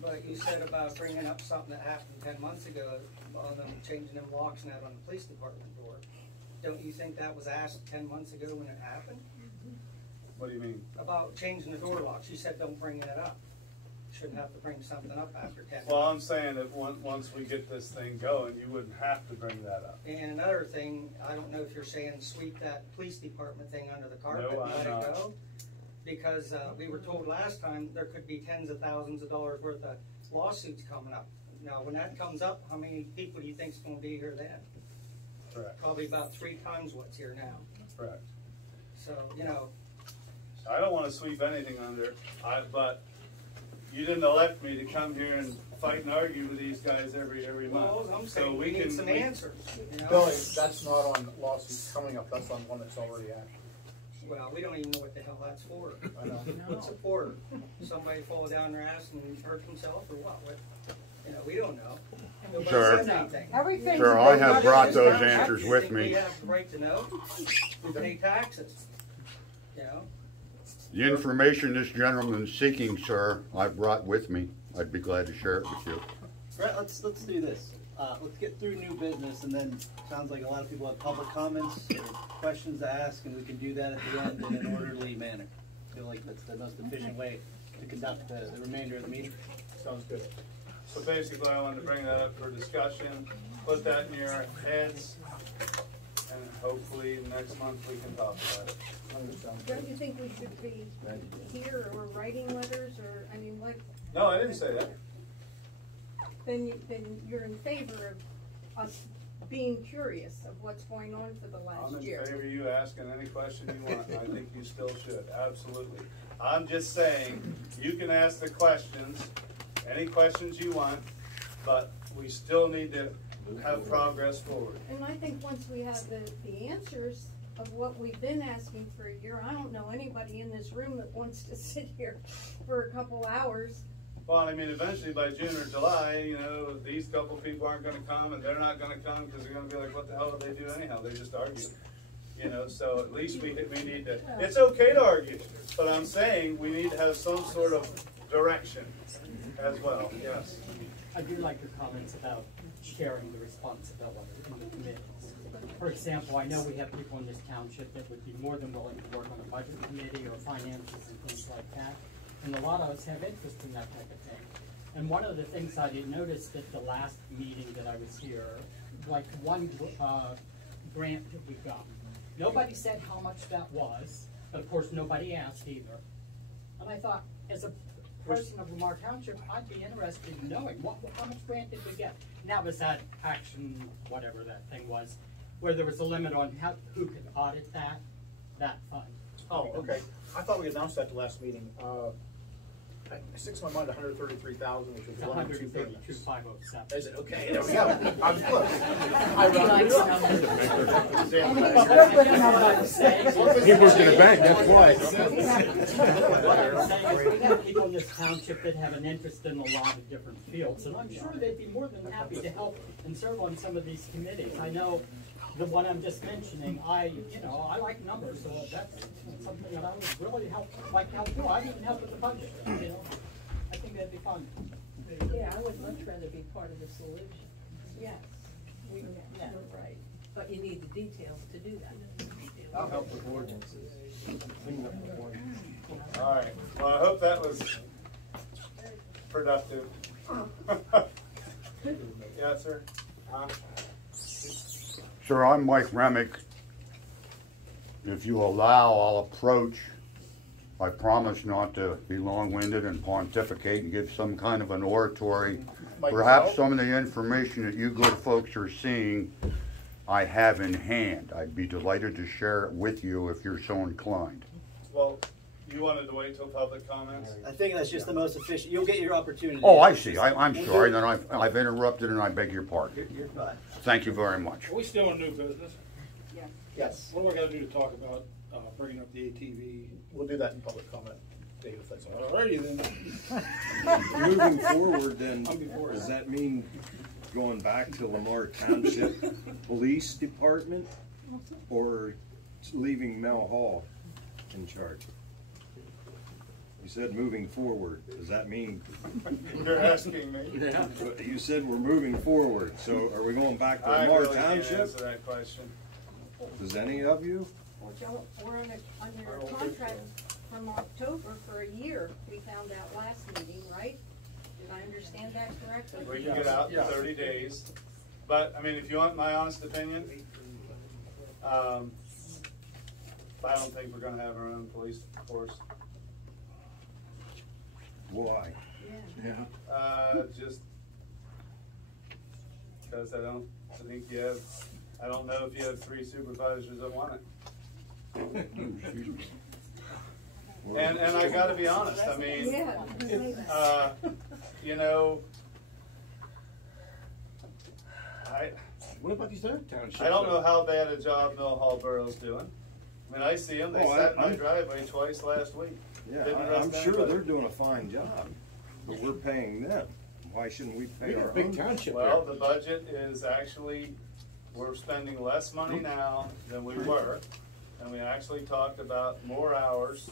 But you said about bringing up something that happened 10 months ago on them changing them locks and that on the police department door. Don't you think that was asked 10 months ago when it happened? What do you mean? About changing the door locks. You said don't bring that up. Shouldn't have to bring something up after 10 Well, months. I'm saying that once we get this thing going, you wouldn't have to bring that up. And another thing, I don't know if you're saying sweep that police department thing under the carpet No, and I'm let not. it go. Because we were told last time there could be tens of thousands of dollars worth of lawsuits coming up. Now, when that comes up, how many people do you think's going to be here then? Correct. Probably about 3 times what's here now. Correct. So, you know, I don't want to sweep anything under, but you didn't elect me to come here and fight and argue with these guys every month. well, I'm So saying we need some answers. You know? Billy, that's not on lawsuits coming up, that's on one that's already active. Well, we don't even know what the hell that's for. I know. What's it for? Somebody fall down their ass and hurt themselves or what? You know, we don't know. Nobody Sir. says anything. Everything's Sir, I have been brought done. those answers with Think me. We have the right to know. We pay taxes. You know? The information this gentleman's seeking, sir, I brought with me. I'd be glad to share it with you. Right, let's do this. Let's get through new business, and then sounds like a lot of people have public comments or questions to ask, and we can do that at the end in an orderly manner. I feel like that's the most efficient way to conduct the remainder of the meeting. Sounds good. So basically, I wanted to bring that up for discussion, put that in your heads, and hopefully next month we can talk about it. Don't you think we should be here or writing letters or, I mean, what, No, I didn't say that. then you're in favor of us being curious of what's going on for the I'm last in year? favor of you asking any question you want, and I think you still should, absolutely. I'm just saying, you can ask the questions, any questions you want, but we still need to have progress forward. And I think once we have the answers of what we've been asking for a year, I don't know anybody in this room that wants to sit here for a couple hours. Well, I mean, eventually by June or July, you know, these couple people aren't gonna come, and they're not gonna come, because they're gonna be like, what the hell did they do anyhow? They just argue. You know, so at least we need to, it's okay to argue, but I'm saying we need to have some sort of direction as well, yes. I do like your comments about sharing the responsibility in the committees. For example, I know we have people in this township that would be more than willing to work on a budget committee or finances and things like that. And a lot of us have interest in that type of thing. And one of the things I did notice at the last meeting that I was here, like one grant that we got. Nobody said how much that was, but of course nobody asked either. And I thought, as a person of Lamar Township, I'd be interested in knowing how much grant did we get? And that was that action, whatever that thing was, where there was a limit on who could audit that fund. Oh, okay. I thought we announced that the last meeting. It sticks in my mind 133,000, which was It's 132,507. Is it? Okay, there we go. I was close. He worked in a bank, that's why. What I'm saying is we have people in this township that have an interest in a lot of different fields, and I'm sure they'd be more than happy to help and serve on some of these committees. I know the one I'm just mentioning, I like numbers, so that's something that I would really like to help do. I'd even help with the budget, I think that'd be fun. Yeah, I would much rather be part of the solution. Yes, you're right. But you need the details to do that. I'll help with ordinances. Clean up the ordinance. All right, well, I hope that was productive. Yeah, sir? Sir, I'm Mike Remick. If you allow, I'll approach. I promise not to be long-winded and pontificate and give some kind of an oratory. Perhaps some of the information that you good folks are seeing, I have in hand. I'd be delighted to share it with you if you're so inclined. Well, you wanted to wait till public comments? I think that's just the most efficient. You'll get your opportunity. Oh, I see. I'm sorry that I've interrupted and I beg your pardon. You're fine. Thank you very much. Are we still in new business? Yes. Yes. What do I gotta do to talk about, bringing up the ATV? We'll do that in public comment, Dave, if that's all right. Alrighty then. Moving forward then, does that mean going back to Lamar Township Police Department or leaving Mel Hall in charge? You said moving forward. Does that mean? You're asking me. Yeah. You said we're moving forward. So are we going back to I Lamar really can't Township? answer that question. Does any of you? Well, Joe, we're under a contract from October for a year, we found out last meeting, right? Did I understand that correctly? We can get out in 30 days. But, I mean, if you want my honest opinion, I don't think we're gonna have our own police force. Why? Yeah. Just because I don't know if you have 3 supervisors that want it. And I gotta be honest, I mean, you know, What about these other townships? I don't know how bad a job Mill Hall Borough's doing. I mean, I see them, they sat in my driveway twice last week. Yeah, Didn't I'm arrest sure anybody. they're doing a fine job, but we're paying them. Why shouldn't we pay our own? Well, the budget is actually, we're spending less money now than we were. And we actually talked about more hours.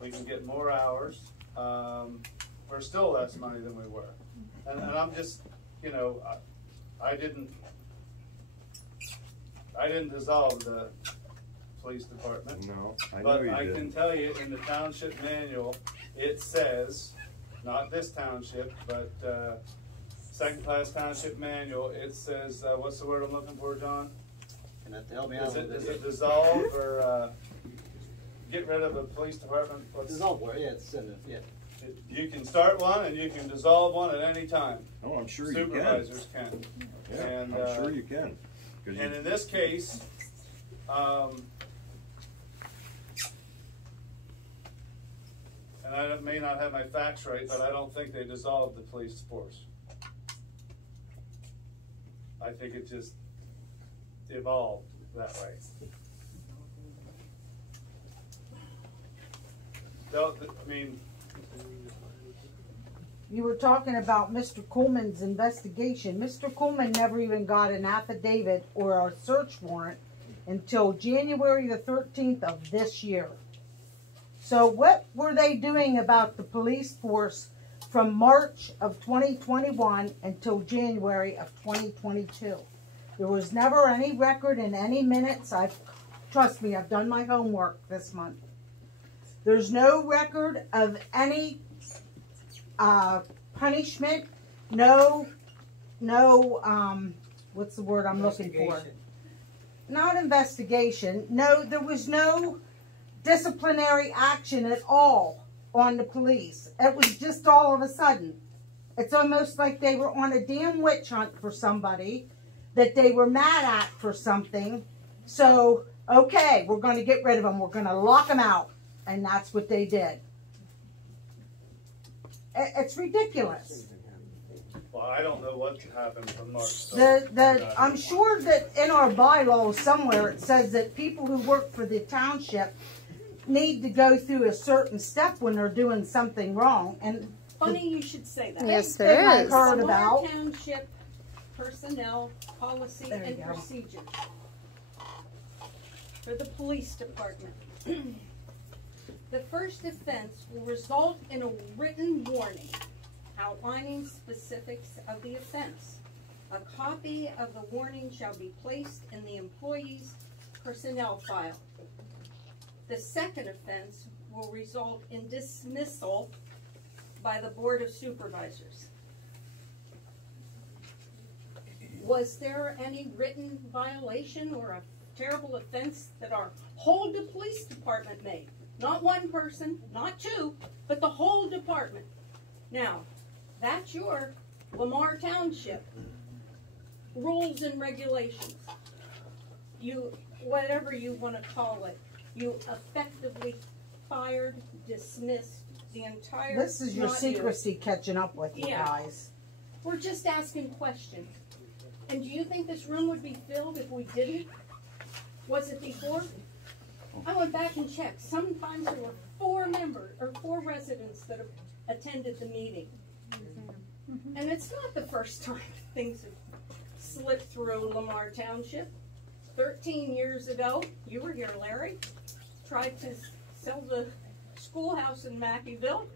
We can get more hours. We're still less money than we were. And I'm just, you know, I didn't dissolve the police department. No, I know But you I didn't. can tell you in the township manual, it says, not this township, but second class township manual, it says, what's the word I'm looking for, John? Can that help me out? Is it dissolve or get rid of a police department? Dissolve, yeah, it's in it, yeah. You can start one and you can dissolve one at any time. Oh, I'm sure you can. Supervisors can. Yeah, And, I'm sure you can. And in this case, and I may not have my facts right, but I don't think they dissolved the police force. I think it just evolved that way. I mean, You were talking about Mr. Coleman's investigation. Mr. Coleman never even got an affidavit or a search warrant until January the 13th of this year. So what were they doing about the police force from March of 2021 until January of 2022. There was never any record in any minutes. Trust me, I've done my homework this month. There's no record of any punishment, no, what's the word I'm looking for? Not investigation. No, there was no disciplinary action at all on the police. It was just all of a sudden. It's almost like they were on a damn witch hunt for somebody that they were mad at for something. So, okay, we're going to get rid of them. We're going to lock them out. And that's what they did. It's ridiculous. Well, I don't know what happened from March. I'm sure that in our bylaws somewhere it says that people who work for the township need to go through a certain step when they're doing something wrong. And funny you should say that. Yes, there is. I've heard about Lamar Township personnel policy and procedures for the police department. The first offense will result in a written warning outlining specifics of the offense. A copy of the warning shall be placed in the employee's personnel file. The second offense will result in dismissal by the Board of Supervisors. Was there any written violation or a terrible offense that our whole police department made? Not one person, not two, but the whole department. Now, that's your Lamar Township rules and regulations. You, whatever you want to call it, you effectively fired, dismissed the entire. This is your secrecy catching up with you guys. We're just asking questions. And do you think this room would be filled if we didn't? Was it before? I went back and checked. Sometimes there were 4 members or 4 residents that have attended the meeting. And it's not the first time things have slipped through Lamar Township. 13 years ago, you were here, Larry, tried to sell the schoolhouse in Mackeyville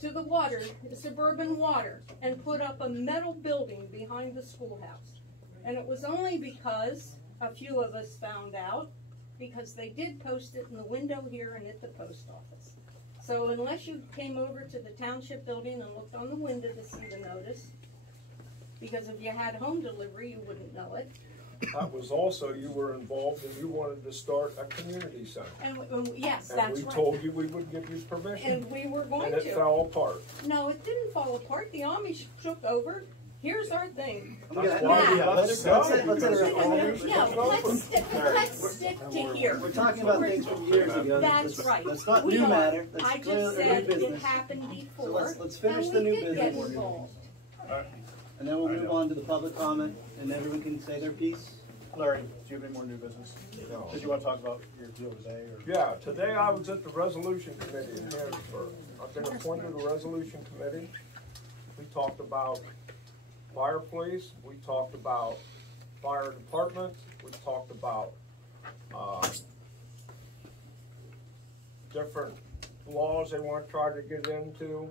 to the water, the suburban water, and put up a metal building behind the schoolhouse. And it was only because a few of us found out, because they did post it in the window here and at the post office. So unless you came over to the township building and looked on the window to see the notice, because if you had home delivery, you wouldn't know it. That was also, you were involved and you wanted to start a community center. And yes, and that's we right. told you we would give you permission. And we were going to. And it fell apart. No, it didn't fall apart. The Amish took over. Let's stick to here. We're talking about things from years ago. That's right. That's not new matter. That's I clearly just said new it business. happened before. So let's finish the new business. Involved. And then we'll move on to the public comment, and everyone can say their piece. Larry, do you have any more new business? No. Did you want to talk about your deal today? Or? Yeah, today I was at the resolution committee in Harrisburg. I've been appointed to the resolution committee. We talked about fire police, we talked about fire department, we talked about different laws they want to try to get into.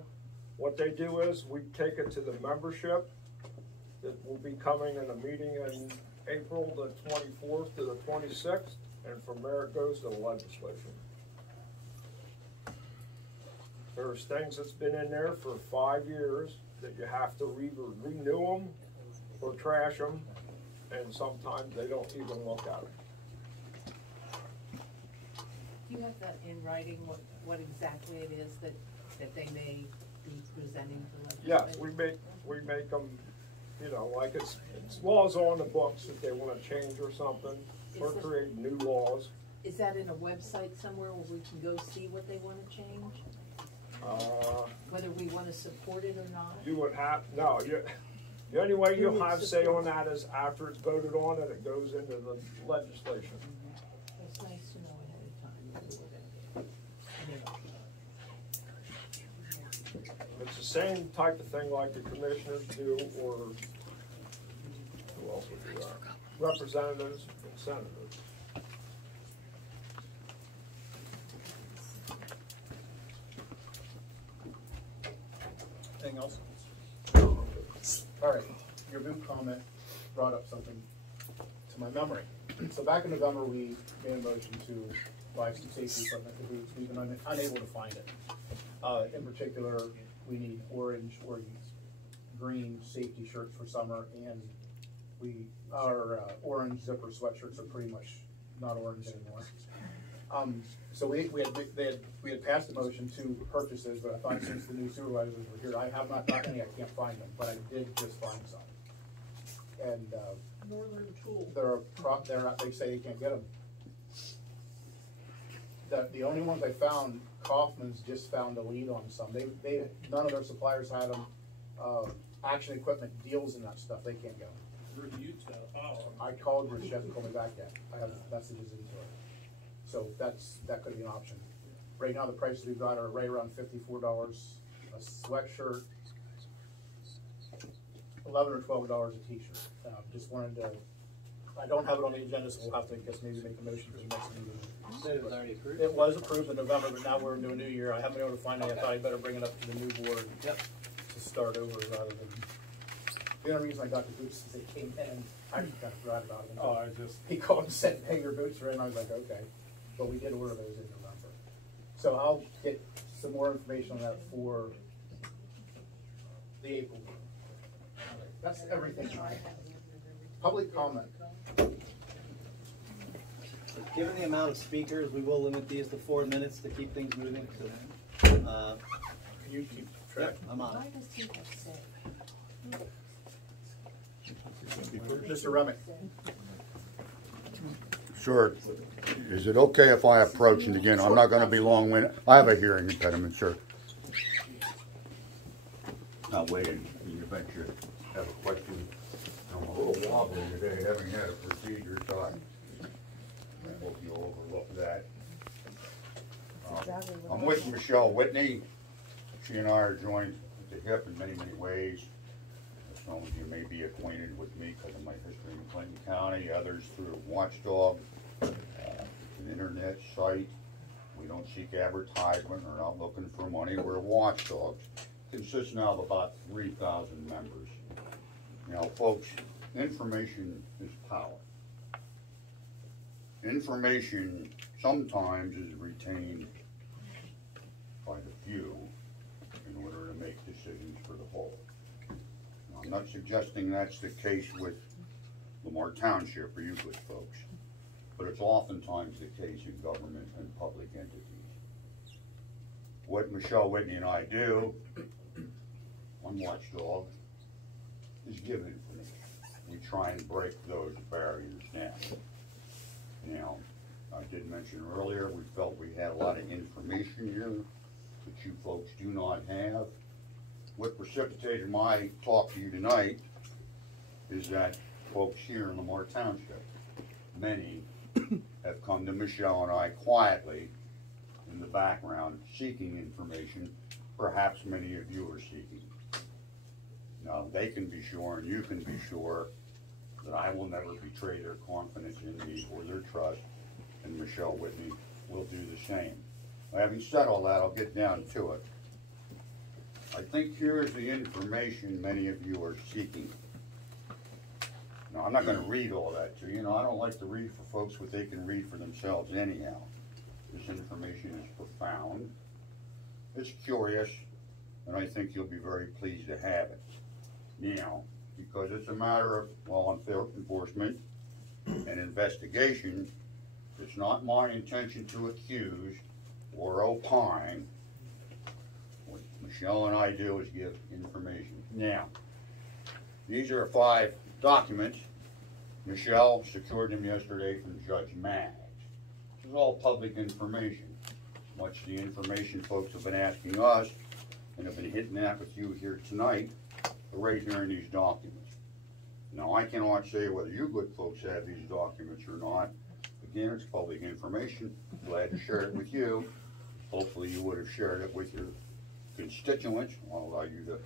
What they do is we take it to the membership that will be coming in a meeting in April the 24th to the 26th, and from there it goes to the legislation. There's things that's been in there for 5 years that you have to either renew them or trash them, and sometimes they don't even look at it. Do you have that in writing, what exactly it is that they may be presenting to legislators? Yes, we make them, you know, like it's laws on the books that they want to change or something, or create new laws. Is that in a website somewhere where we can go see what they want to change? Whether we want to support it or not? You would have, no, the only way you'll have say on that is after it's voted on and it goes into the legislation. It's nice to know ahead of time who we're going to do. It's the same type of thing like the commissioners do, or who else would do that? Representatives and senators. Anything else? All right, your boot comment brought up something to my memory. So back in November, we made a motion to buy some safety equipment for boots. We've been unable to find it. In particular, we need orange or green safety shirts for summer, and our orange zipper sweatshirts are pretty much not orange anymore. So we had passed a motion to purchase those, but I thought since the new supervisors were here, I have not gotten any. I can't find them, but I did just find some. And Northern Tool. They say you can't get them. The only ones I found, Kaufman's just found a lead on some. None of their suppliers had them. Action Equipment deals in that stuff. They can't get them. I called Rich, she hasn't called me back yet. I have messages into it. So that could be an option. Right now the prices we've got are right around $54 a sweatshirt, $11 or $12 a t-shirt. Just wanted to, I don't have it on the agenda, so we'll have to, I guess, maybe make a motion for the next meeting. You said it was already approved? It was approved in November, but now we're into a new year. I haven't been able to find it. I thought I'd better bring it up to the new board to start over rather than. The only reason I got the boots is they came in. I just kind of forgot about them. He called and said, "Hey, your boots are in." I was like, "Okay," but we did order those in November. So I'll get some more information on that for the April one. That's everything I have. Public comment. Given the amount of speakers, we will limit these to 4 minutes to keep things moving. So, Can you keep track? Yep, I'm on it. Mr. Remick. Sir, is it okay if I approach, and again, I'm not going to be long-winded. I have a hearing impediment, sir. Not waiting. You bet you have a question. I'm a little wobbly today, having had a procedure, so I hope you'll overlook that. I'm with Michelle Whitney. She and I are joined at the hip in many, many ways. Some of you may be acquainted with me because of my history in Clinton County, others through Watchdog, an internet site. We don't seek advertisement, we're not looking for money, we're watchdogs. Consists now of about 3,000 members. Now folks, information is power. Information sometimes is retained by the few in order to make decisions for the whole. Now, I'm not suggesting that's the case with Lamar Township or Euclid folks, but it's oftentimes the case in government and public entities. What Michelle Whitney and I do on Watchdog is give information. We try and break those barriers down. Now, I did mention earlier, we felt we had a lot of information here that you folks do not have. What precipitated my talk to you tonight is that folks here in Lamar Township, many have come to Michelle and I quietly in the background seeking information, perhaps many of you are seeking. Now, they can be sure, and you can be sure, that I will never betray their confidence in me or their trust, and Michelle Whitney will do the same. Having said all that, I'll get down to it. I think here's the information many of you are seeking. Now, I'm not going to read all that to you. You know, I don't like to read for folks what they can read for themselves anyhow. This information is profound, it's curious, and I think you'll be very pleased to have it. Now, because it's a matter of law enforcement and investigation, it's not my intention to accuse or opine. What Michelle and I do is give information. Now, these are 5 documents. Michelle secured them yesterday from Judge Maggs. This is all public information. Much the information folks have been asking us and have been hitting that with you here tonight, right here in these documents. Now, I cannot say whether you good folks have these documents or not. Again, it's public information. Glad to share it with you. Hopefully you would have shared it with your constituents. I'll allow you to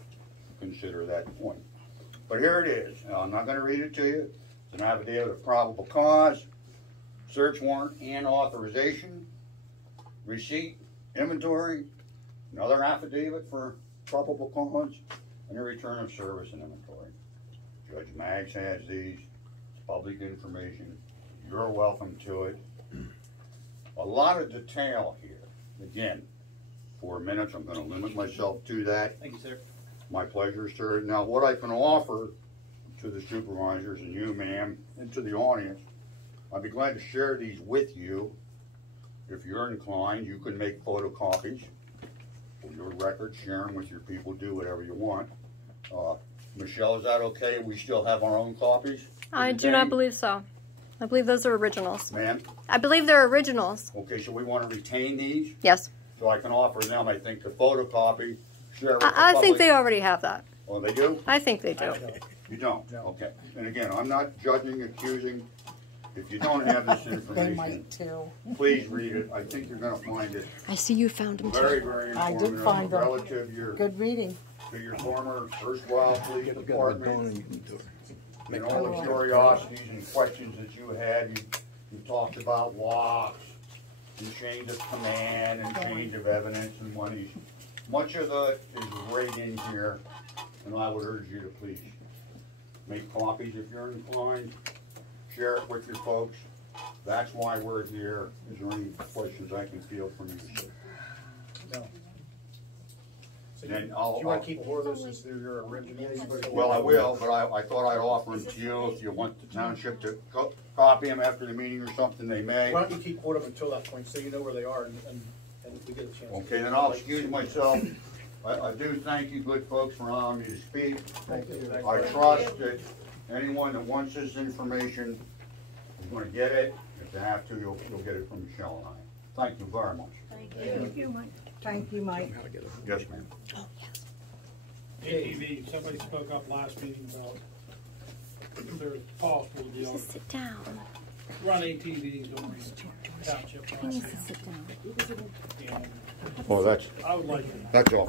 consider that point. But here it is. Now, I'm not going to read it to you. It's an affidavit of probable cause, search warrant and authorization, receipt, inventory, another affidavit for probable cause, and a return of service and inventory. Judge Maggs has these, it's public information, you're welcome to it. A lot of detail here. Again, 4 minutes, I'm gonna limit myself to that. Thank you, sir. My pleasure, sir. Now, what I can offer to the supervisors and you, ma'am, and to the audience, I'd be glad to share these with you. If you're inclined, you can make photocopies for your records, share them with your people, do whatever you want. Michelle, is that okay? We still have our own copies? I do not believe so. I believe those are originals. Ma'am? I believe they're originals. Okay, so we want to retain these? Yes. So I can offer them, I think, the photocopy, share with the I think public. they already have that. Oh, they do? I think they do. You don't? Okay. And again, I'm not judging, accusing. If you don't have this information, might too. please read it. I think you're gonna find it I see you found them very, too. very I informative. did find them. Relative Good reading. to your former erstwhile police department. And all the curiosities and questions that you had. You talked about locks and change of command and change of evidence and monies. Much of that is right in here, and I would urge you to please make copies if you're inclined. Share it with your folks. That's why we're here. Is there any questions I can field from you? No. So Then do I'll- you want to keep more of those as your originals? Well, I will, but I thought I'd offer them to you. If you want the township to copy them after the meeting or something, they may. Why don't you keep hold of them until that point, so you know where they are, and if we get a chance. Okay, then I'll excuse myself. I do thank you, good folks, for allowing me to speak. Thank you. I trust that anyone that wants this information is gonna get it. If you have to, you'll get it from Michelle and I. Thank you very much. Thank you, Mike. Thank you, Mike. Yes, ma'am. ATV, somebody spoke up last meeting about if there's possible deal. Just sit down. Run ATVs over township. He needs to sit down. Well, that's, I would like to. that's all.